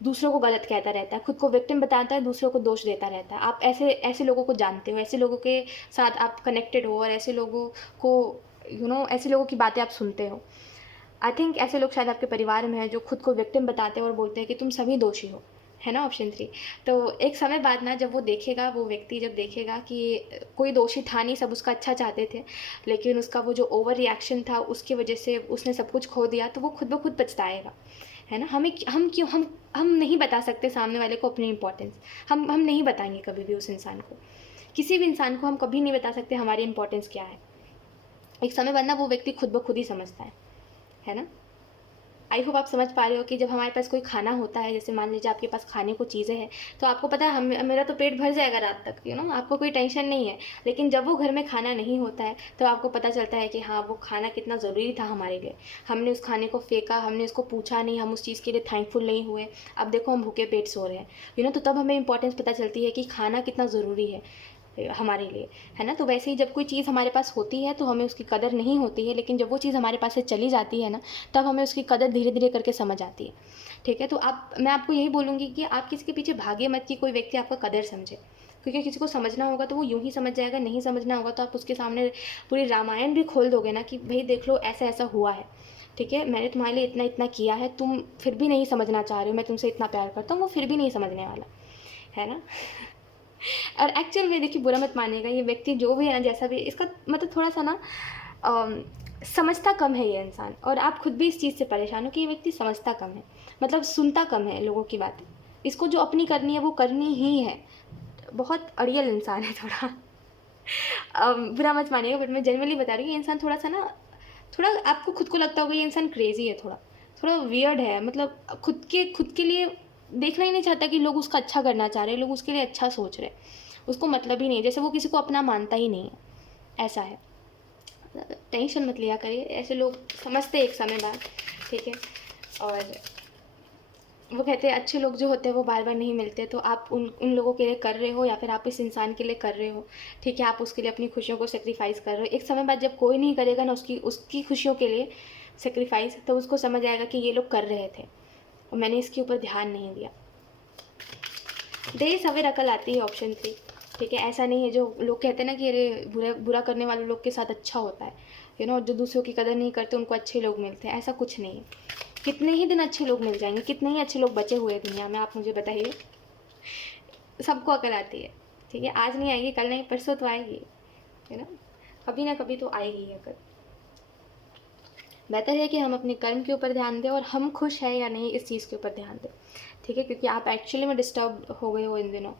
दूसरों को गलत कहता रहता है, खुद को विक्टिम बताता है, दूसरों को दोष देता रहता है। आप ऐसे ऐसे लोगों को जानते हो, ऐसे लोगों के साथ आप कनेक्टेड हो और ऐसे लोगों को ऐसे लोगों की बातें आप सुनते हो। आई थिंक ऐसे लोग शायद आपके परिवार में हैं जो खुद को विक्टिम बताते हैं और बोलते हैं कि तुम सभी दोषी हो, है ना? ऑप्शन 3। तो एक समय बाद ना जब वो देखेगा, वो व्यक्ति जब देखेगा कि कोई दोषी था नहीं, सब उसका अच्छा चाहते थे, लेकिन उसका वो जो ओवर रिएक्शन था उसकी वजह से उसने सब कुछ खो दिया, तो वो खुद ब खुद पछताएगा, है ना? हम क्यों हम नहीं बता सकते सामने वाले को अपनी इंपॉर्टेंस, हम नहीं बताएंगे कभी भी उस इंसान को, किसी भी इंसान को हम कभी नहीं बता सकते हमारी इंपॉर्टेंस क्या है। एक समय बाद ना वो व्यक्ति खुद ब खुद ही समझता है ना? आई होप आप समझ पा रहे हो कि जब हमारे पास कोई खाना होता है, जैसे मान लीजिए आपके पास खाने को चीज़ें हैं, तो आपको पता है हम मेरा तो पेट भर जाएगा रात तक, आपको कोई टेंशन नहीं है। लेकिन जब वो घर में खाना नहीं होता है तो आपको पता चलता है कि हाँ वो खाना कितना ज़रूरी था हमारे लिए, हमने उस खाने को फेंका, हमने उसको पूछा नहीं, हम उस चीज़ के लिए थैंकफुल नहीं हुए, अब देखो हम भूखे पेट सो रहे हैं, तो तब हमें इंपॉर्टेंस पता चलती है कि खाना कितना ज़रूरी है हमारे लिए, है ना? तो वैसे ही जब कोई चीज़ हमारे पास होती है तो हमें उसकी कदर नहीं होती है, लेकिन जब वो चीज़ हमारे पास से चली जाती है ना, तब हमें उसकी कदर धीरे धीरे करके समझ आती है, ठीक है? तो मैं आपको यही बोलूँगी कि आप किसी के पीछे भागे मत कि कोई व्यक्ति आपका कदर समझे, क्योंकि किसी को समझना होगा तो वो यूँ ही समझ जाएगा, नहीं समझना होगा तो आप उसके सामने पूरी रामायण भी खोल दोगे ना कि भाई देख लो ऐसा ऐसा हुआ है, ठीक है? मैंने तुम्हारे लिए इतना इतना किया है, तुम फिर भी नहीं समझना चाह रहे हो, मैं तुमसे इतना प्यार करता हूँ, वो फिर भी नहीं समझने वाला, है ना? और एक्चुअल में देखिए बुरा मत मानिएगा, ये व्यक्ति जो भी है ना, जैसा भी, इसका मतलब थोड़ा सा ना समझता कम है ये इंसान, और आप खुद भी इस चीज़ से परेशान हो कि ये व्यक्ति समझता कम है, मतलब सुनता कम है लोगों की बातें, इसको जो अपनी करनी है वो करनी ही है। बहुत अड़ियल इंसान है थोड़ा। बुरा मत मानिएगा बट मैं जनरली बता रही हूँ, ये इंसान थोड़ा सा ना, थोड़ा आपको खुद को लगता होगा ये इंसान क्रेजी है, थोड़ा थोड़ा वियर्ड है, मतलब खुद के लिए देखना ही नहीं चाहता कि लोग उसका अच्छा करना चाह रहे हैं, लोग उसके लिए अच्छा सोच रहे हैं, उसको मतलब ही नहीं है, जैसे वो किसी को अपना मानता ही नहीं है, ऐसा है। टेंशन मत लिया करिए, ऐसे लोग समझते हैं एक समय बाद, ठीक है। और वो कहते हैं अच्छे लोग जो होते हैं वो बार बार नहीं मिलते, तो आप उन लोगों के लिए कर रहे हो या फिर आप इस इंसान के लिए कर रहे हो, ठीक है, आप उसके लिए अपनी खुशियों को सेक्रीफाइस कर रहे हो। एक समय बाद जब कोई नहीं करेगा ना उसकी खुशियों के लिए सेक्रीफाइस, तो उसको समझ आएगा कि ये लोग कर रहे थे और मैंने इसके ऊपर ध्यान नहीं दिया। देर सवेर अकल आती है, ऑप्शन 3, ठीक है। ऐसा नहीं है जो लोग कहते हैं ना कि अरे बुरा करने वाले लोग के साथ अच्छा होता है, जो दूसरों की कदर नहीं करते उनको अच्छे लोग मिलते हैं, ऐसा कुछ नहीं है। कितने ही दिन अच्छे लोग मिल जाएंगे, कितने ही अच्छे लोग बचे हुए हैं दुनिया में, आप मुझे बताइए। सबको अकल आती है, ठीक है। आज नहीं आएगी, कल नहीं, परसों तो आएगी, कभी ना कभी तो आएगी अकल। बेहतर है कि हम अपने कर्म के ऊपर ध्यान दें और हम खुश हैं या नहीं इस चीज़ के ऊपर ध्यान दें, ठीक है, क्योंकि आप एक्चुअली में डिस्टर्ब हो गए हो इन दिनों।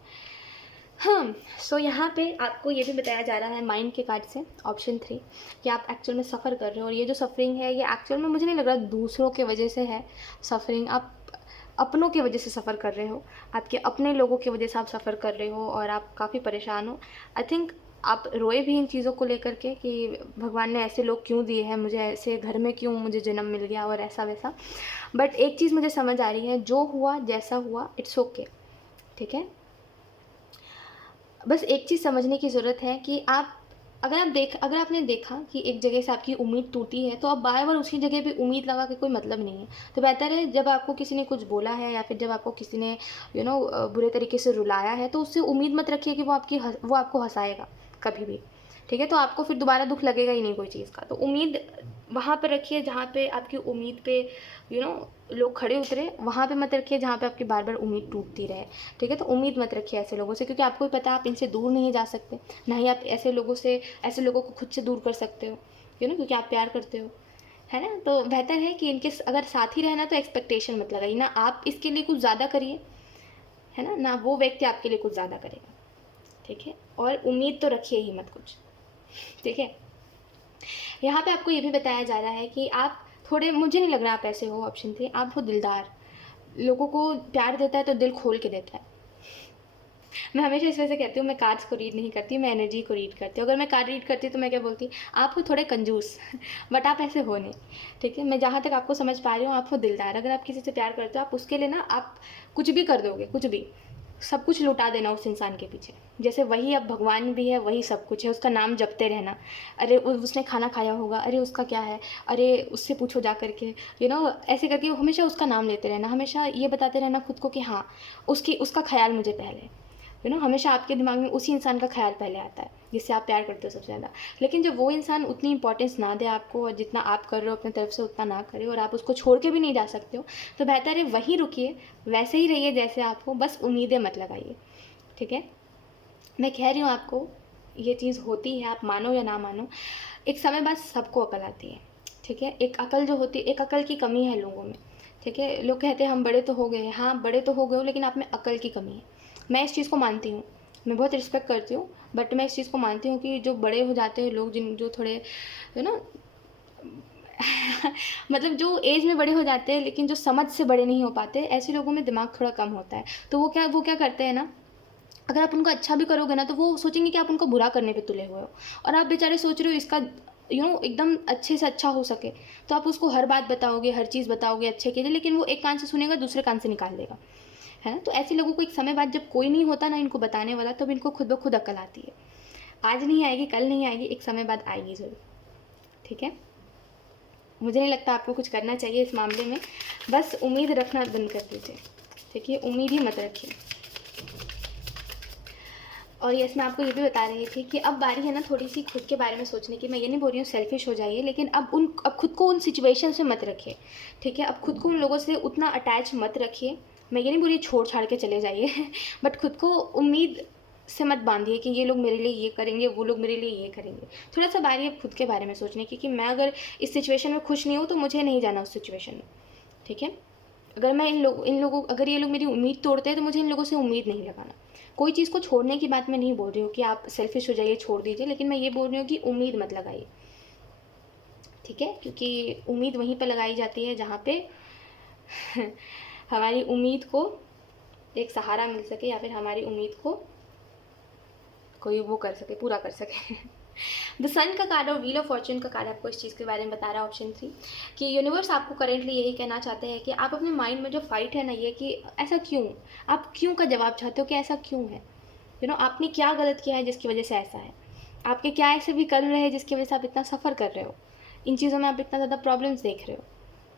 हाँ, सो यहाँ पे आपको ये भी बताया जा रहा है माइंड के कार्ड से, ऑप्शन 3, कि आप एक्चुअल में सफ़र कर रहे हो और ये जो सफरिंग है ये एक्चुअल में मुझे नहीं लग रहा दूसरों के वजह से है सफरिंग, आप अपनों की वजह से सफ़र कर रहे हो, आपके अपने लोगों की वजह से आप सफ़र कर रहे हो और आप काफ़ी परेशान हो। आई थिंक आप रोए भी इन चीज़ों को लेकर के कि भगवान ने ऐसे लोग क्यों दिए हैं मुझे, ऐसे घर में क्यों मुझे जन्म मिल गया और ऐसा वैसा। बट एक चीज़ मुझे समझ आ रही है, जो हुआ जैसा हुआ इट्स ओके, ठीक है। बस एक चीज़ समझने की ज़रूरत है कि अगर आपने देखा कि एक जगह से आपकी उम्मीद टूटी है, तो अब बार बार उसी जगह पे उम्मीद लगा के कोई मतलब नहीं है। तो बेहतर है जब आपको किसी ने कुछ बोला है या फिर जब आपको किसी ने बुरे तरीके से रुलाया है, तो उससे उम्मीद मत रखिए कि वो आपको हंसाएगा कभी भी, ठीक है। तो आपको फिर दोबारा दुख लगेगा ही नहीं कोई चीज़ का। तो उम्मीद वहाँ पर रखिए जहाँ पे आपकी उम्मीद पे लोग खड़े उतरे, वहाँ पे मत रखिए जहाँ पे आपकी बार बार उम्मीद टूटती रहे, ठीक है। तो उम्मीद मत रखिए ऐसे लोगों से, क्योंकि आपको भी पता है आप इनसे दूर नहीं जा सकते, ना ही आप ऐसे लोगों को खुद से दूर कर सकते हो, क्योंकि आप प्यार करते हो, है ना। तो बेहतर है कि इनके अगर साथ ही रहना तो एक्सपेक्टेशन मत लगाइए, ना आप इसके लिए कुछ ज़्यादा करिए, है ना वो व्यक्ति आपके लिए कुछ ज़्यादा करेगा, ठीक है। और उम्मीद तो रखिए ही मत कुछ, ठीक है। यहाँ पे आपको ये भी बताया जा रहा है कि आप थोड़े, मुझे नहीं लग रहा आप ऐसे हो, ऑप्शन 3, आप हो दिलदार, लोगों को प्यार देता है तो दिल खोल के देता है। मैं हमेशा इस वजह से कहती हूँ मैं कार्ड्स को रीड नहीं करती, मैं एनर्जी को रीड करती हूँ। अगर मैं कार्ड रीड करती तो मैं क्या बोलती, आप हो थोड़े कंजूस बट आप ऐसे हो नहीं, ठीक है। मैं जहाँ तक आपको समझ पा रही हूँ, आप हो दिलदार। अगर आप किसी से प्यार करते हो, आप उसके लिए ना आप कुछ भी कर दोगे, कुछ भी, सब कुछ लुटा देना उस इंसान के पीछे, जैसे वही अब भगवान भी है, वही सब कुछ है, उसका नाम जपते रहना। अरे उसने खाना खाया होगा, अरे उसका क्या है, अरे उससे पूछो जा करके, ऐसे करके हमेशा उसका नाम लेते रहना, हमेशा ये बताते रहना खुद को कि हाँ उसका ख्याल मुझे पहले, हमेशा आपके दिमाग में उसी इंसान का ख्याल पहले आता है जिससे आप प्यार करते हो सबसे ज़्यादा। लेकिन जब वो इंसान उतनी इंपॉर्टेंस ना दे आपको, और जितना आप कर रहे हो अपनी तरफ से उतना ना करे, और आप उसको छोड़ के भी नहीं जा सकते हो, तो बेहतर है वहीं रुकिए, वैसे ही रहिए जैसे आप हो, बस उम्मीदें मत लगाइए, ठीक है। मैं कह रही हूँ आपको ये चीज़ होती है, आप मानो या ना मानो, एक समय बाद सबको अकल आती है, ठीक है। एक अकल जो होती है, एक अकल की कमी है लोगों में, ठीक है। लोग कहते हैं हम बड़े तो हो गए हैं, हाँ बड़े तो हो गए हो, लेकिन आप में अकल की कमी है। मैं इस चीज़ को मानती हूँ, मैं बहुत रिस्पेक्ट करती हूँ, बट मैं इस चीज़ को मानती हूँ कि जो बड़े हो जाते हैं लोग, जो थोड़े मतलब जो एज में बड़े हो जाते हैं लेकिन जो समझ से बड़े नहीं हो पाते, ऐसे लोगों में दिमाग थोड़ा कम होता है। तो वो क्या करते हैं ना, अगर आप उनको अच्छा भी करोगे ना, तो वो सोचेंगे कि आप उनको बुरा करने पे तुले हुए हो, और आप बेचारे सोच रहे हो इसका एकदम अच्छे से अच्छा हो सके, तो आप उसको हर बात बताओगे, हर चीज़ बताओगे अच्छे के लिए, लेकिन वो एक कान से सुनेगा, दूसरे कान से निकाल देगा, है ना। तो ऐसे लोगों को एक समय बाद जब कोई नहीं होता ना इनको बताने वाला, तब इनको खुद ब खुद अकल आती है। आज नहीं आएगी, कल नहीं आएगी, एक समय बाद आएगी ज़रूर, ठीक है। मुझे नहीं लगता आपको कुछ करना चाहिए इस मामले में, बस उम्मीद रखना बंद कर दीजिए, ठीक है। उम्मीद ही मत रखिए। और यस, मैं आपको ये भी बता रही थी कि अब बारी है ना थोड़ी सी खुद के बारे में सोचने की। मैं ये नहीं बोल रही हूँ सेल्फिश हो जाइए, लेकिन अब खुद को उन सिचुएशन से मत रखिए, ठीक है। अब खुद को उन लोगों से उतना अटैच मत रखिए। मैं ये नहीं बोल रही छोड़ छाड़ के चले जाइए बट खुद को उम्मीद से मत बांधिए कि ये लोग मेरे लिए ये करेंगे, वो लोग मेरे लिए ये करेंगे। थोड़ा सा बारी है खुद के बारे में सोचने की कि मैं अगर इस सिचुएशन में खुश नहीं हूँ तो मुझे नहीं जाना उस सिचुएशन में, ठीक है। अगर मैं अगर ये लोग मेरी उम्मीद तोड़ते हैं तो मुझे इन लोगों से उम्मीद नहीं लगाना। कोई चीज़ को छोड़ने की बात मैं नहीं बोल रही हूँ कि आप सेल्फिश हो जाइए, छोड़ दीजिए, लेकिन मैं ये बोल रही हूँ कि उम्मीद मत लगाइए, ठीक है। क्योंकि उम्मीद वहीं पर लगाई जाती है जहाँ पे हमारी उम्मीद को एक सहारा मिल सके या फिर हमारी उम्मीद को कोई वो कर सके, पूरा कर सके। द सन का कार्ड और व्हील ऑफ फॉर्चून का कार्ड आपको इस चीज़ के बारे में बता रहा है ऑप्शन 3 कि यूनिवर्स आपको करेंटली यही कहना चाहते हैं कि आप अपने माइंड में जो फाइट है ना, ये कि ऐसा क्यों, आप क्यों का जवाब चाहते हो कि ऐसा क्यों है, आपने क्या गलत किया है जिसकी वजह से ऐसा है, आपके क्या ऐसे भी कर्म रहे हैं जिसकी वजह से आप इतना सफ़र कर रहे हो, इन चीज़ों में आप इतना ज़्यादा प्रॉब्लम्स देख रहे हो।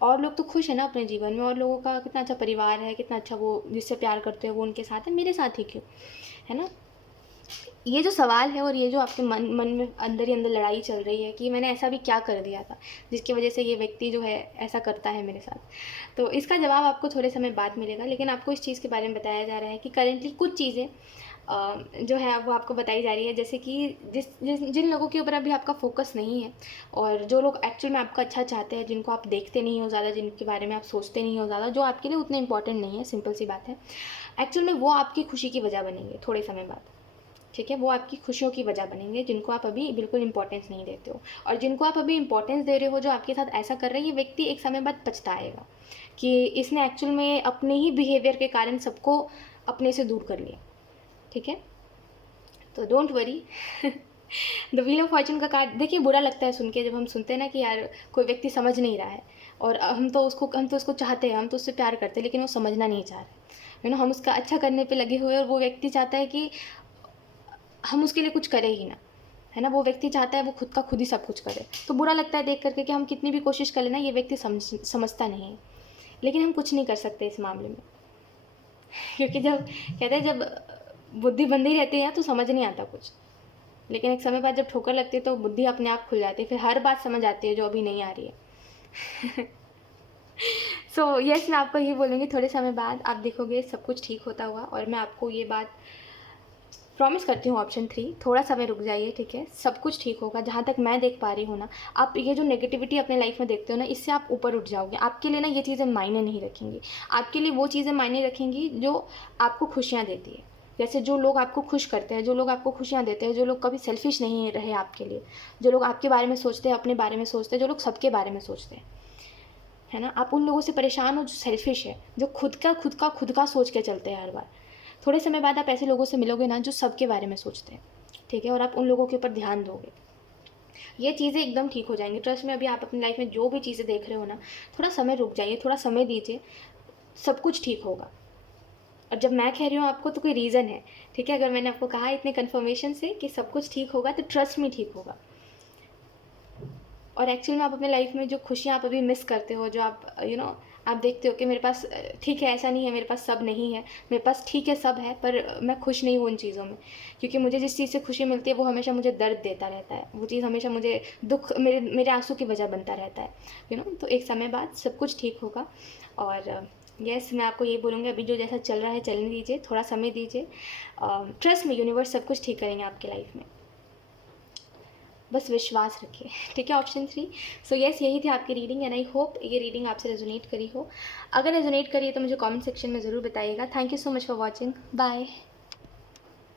और लोग तो खुश है ना अपने जीवन में, और लोगों का कितना अच्छा परिवार है, कितना अच्छा वो जिससे प्यार करते हो वो उनके साथ है, मेरे साथ ही क्यों, है ना। ये जो सवाल है और ये जो आपके मन में अंदर ही अंदर लड़ाई चल रही है कि मैंने ऐसा भी क्या कर दिया था जिसकी वजह से ये व्यक्ति जो है ऐसा करता है मेरे साथ, तो इसका जवाब आपको थोड़े समय बाद मिलेगा। लेकिन आपको इस चीज़ के बारे में बताया जा रहा है कि करेंटली कुछ चीज़ें जो है वो आपको बताई जा रही है, जैसे कि जिन लोगों के ऊपर अभी आपका फोकस नहीं है, और जो लोग एक्चुअल में आपका अच्छा चाहते हैं, जिनको आप देखते नहीं हो ज़्यादा, जिनके बारे में आप सोचते नहीं हो ज़्यादा, जो आपके लिए उतने इंपॉर्टेंट नहीं है, सिंपल सी बात है, एक्चुअल में वो आपकी खुशी की वजह बनेंगे थोड़े समय बाद। ठीक है, वो आपकी खुशियों की वजह बनेंगे, जिनको आप अभी बिल्कुल इंपॉर्टेंस नहीं देते हो। और जिनको आप अभी इंपॉर्टेंस दे रहे हो, जो आपके साथ ऐसा कर रहे हैं, ये व्यक्ति एक समय बाद पछताएगा कि इसने एक्चुअल में अपने ही बिहेवियर के कारण सबको अपने से दूर कर लिया। ठीक है, तो don't worry. The wheel of Fortune का कार्ड देखिए, बुरा लगता है सुन के, जब हम सुनते हैं ना कि यार कोई व्यक्ति समझ नहीं रहा है, और हम तो उसको चाहते हैं, हम तो उससे प्यार करते हैं, लेकिन वो समझना नहीं चाह रहे, हम उसका अच्छा करने पे लगे हुए, और वो व्यक्ति चाहता है कि हम उसके लिए कुछ करें ही ना, है ना। वो व्यक्ति चाहता है वो खुद का खुद ही सब कुछ करे, तो बुरा लगता है देख करके कि हम कितनी भी कोशिश कर लेना, ये व्यक्ति समझता नहीं है। लेकिन हम कुछ नहीं कर सकते इस मामले में, क्योंकि जब कहते हैं जब बुद्धि बंधी रहती है तो समझ नहीं आता कुछ, लेकिन एक समय बाद जब ठोकर लगती है तो बुद्धि अपने आप खुल जाती है, फिर हर बात समझ आती है जो अभी नहीं आ रही है। सो यस, मैं आपको ये बोलूँगी, थोड़े समय बाद आप देखोगे सब कुछ ठीक होता हुआ, और मैं आपको ये बात प्रॉमिस करती हूँ ऑप्शन 3, थोड़ा समय रुक जाइए, ठीक है, सब कुछ ठीक होगा। जहाँ तक मैं देख पा रही हूँ ना, आप ये जो नेगेटिविटी अपने लाइफ में देखते हो ना, इससे आप ऊपर उठ जाओगे। आपके लिए ना ये चीज़ें मायने नहीं रखेंगी, आपके लिए वो चीज़ें मायने रखेंगी जो आपको खुशियाँ देती है। जैसे जो लोग आपको खुश करते हैं, जो लोग आपको खुशियाँ देते हैं, जो लोग कभी सेल्फिश नहीं रहे आपके लिए, जो लोग आपके बारे में सोचते हैं, अपने बारे में सोचते हैं, जो लोग सबके बारे में सोचते हैं, है ना। आप उन लोगों से परेशान हो जो सेल्फिश है, जो खुद का सोच के चलते हैं हर बार। थोड़े समय बाद आप ऐसे लोगों से मिलोगे ना जो सबके बारे में सोचते हैं, ठीक है, और आप उन लोगों के ऊपर ध्यान दोगे, ये चीज़ें एकदम ठीक हो जाएंगी। ट्रस्ट में, अभी आप अपनी लाइफ में जो भी चीज़ें देख रहे हो ना, थोड़ा समय रुक जाइए, थोड़ा समय दीजिए, सब कुछ ठीक होगा। और जब मैं कह रही हूँ आपको तो कोई रीज़न है, ठीक है, अगर मैंने आपको कहा इतने कन्फर्मेशन से कि सब कुछ ठीक होगा, तो ट्रस्ट में ठीक होगा। और एक्चुअली में आप अपने लाइफ में जो खुशियाँ आप अभी मिस करते हो, जो आप आप देखते हो कि मेरे पास ठीक है, ऐसा नहीं है मेरे पास सब नहीं है, मेरे पास ठीक है सब है, पर मैं खुश नहीं हूँ उन चीज़ों में, क्योंकि मुझे जिस चीज़ से खुशी मिलती है वो हमेशा मुझे दर्द देता रहता है, वो चीज़ हमेशा मुझे दुख, मेरे आंसू की वजह बनता रहता है, तो एक समय बाद सब कुछ ठीक होगा। और यस, मैं आपको ये बोलूँगी, अभी जो जैसा चल रहा है चलने दीजिए, थोड़ा समय दीजिए, ट्रस्ट में यूनिवर्स सब कुछ ठीक करेंगे आपके लाइफ में, बस विश्वास रखिए, ठीक है। ऑप्शन 3। सो यस, यही थी आपकी रीडिंग, एंड आई होप ये रीडिंग आपसे रेजोनेट करी हो। अगर रेजोनेट करी है तो मुझे कमेंट सेक्शन में ज़रूर बताइएगा। Thank you so much for watching, bye.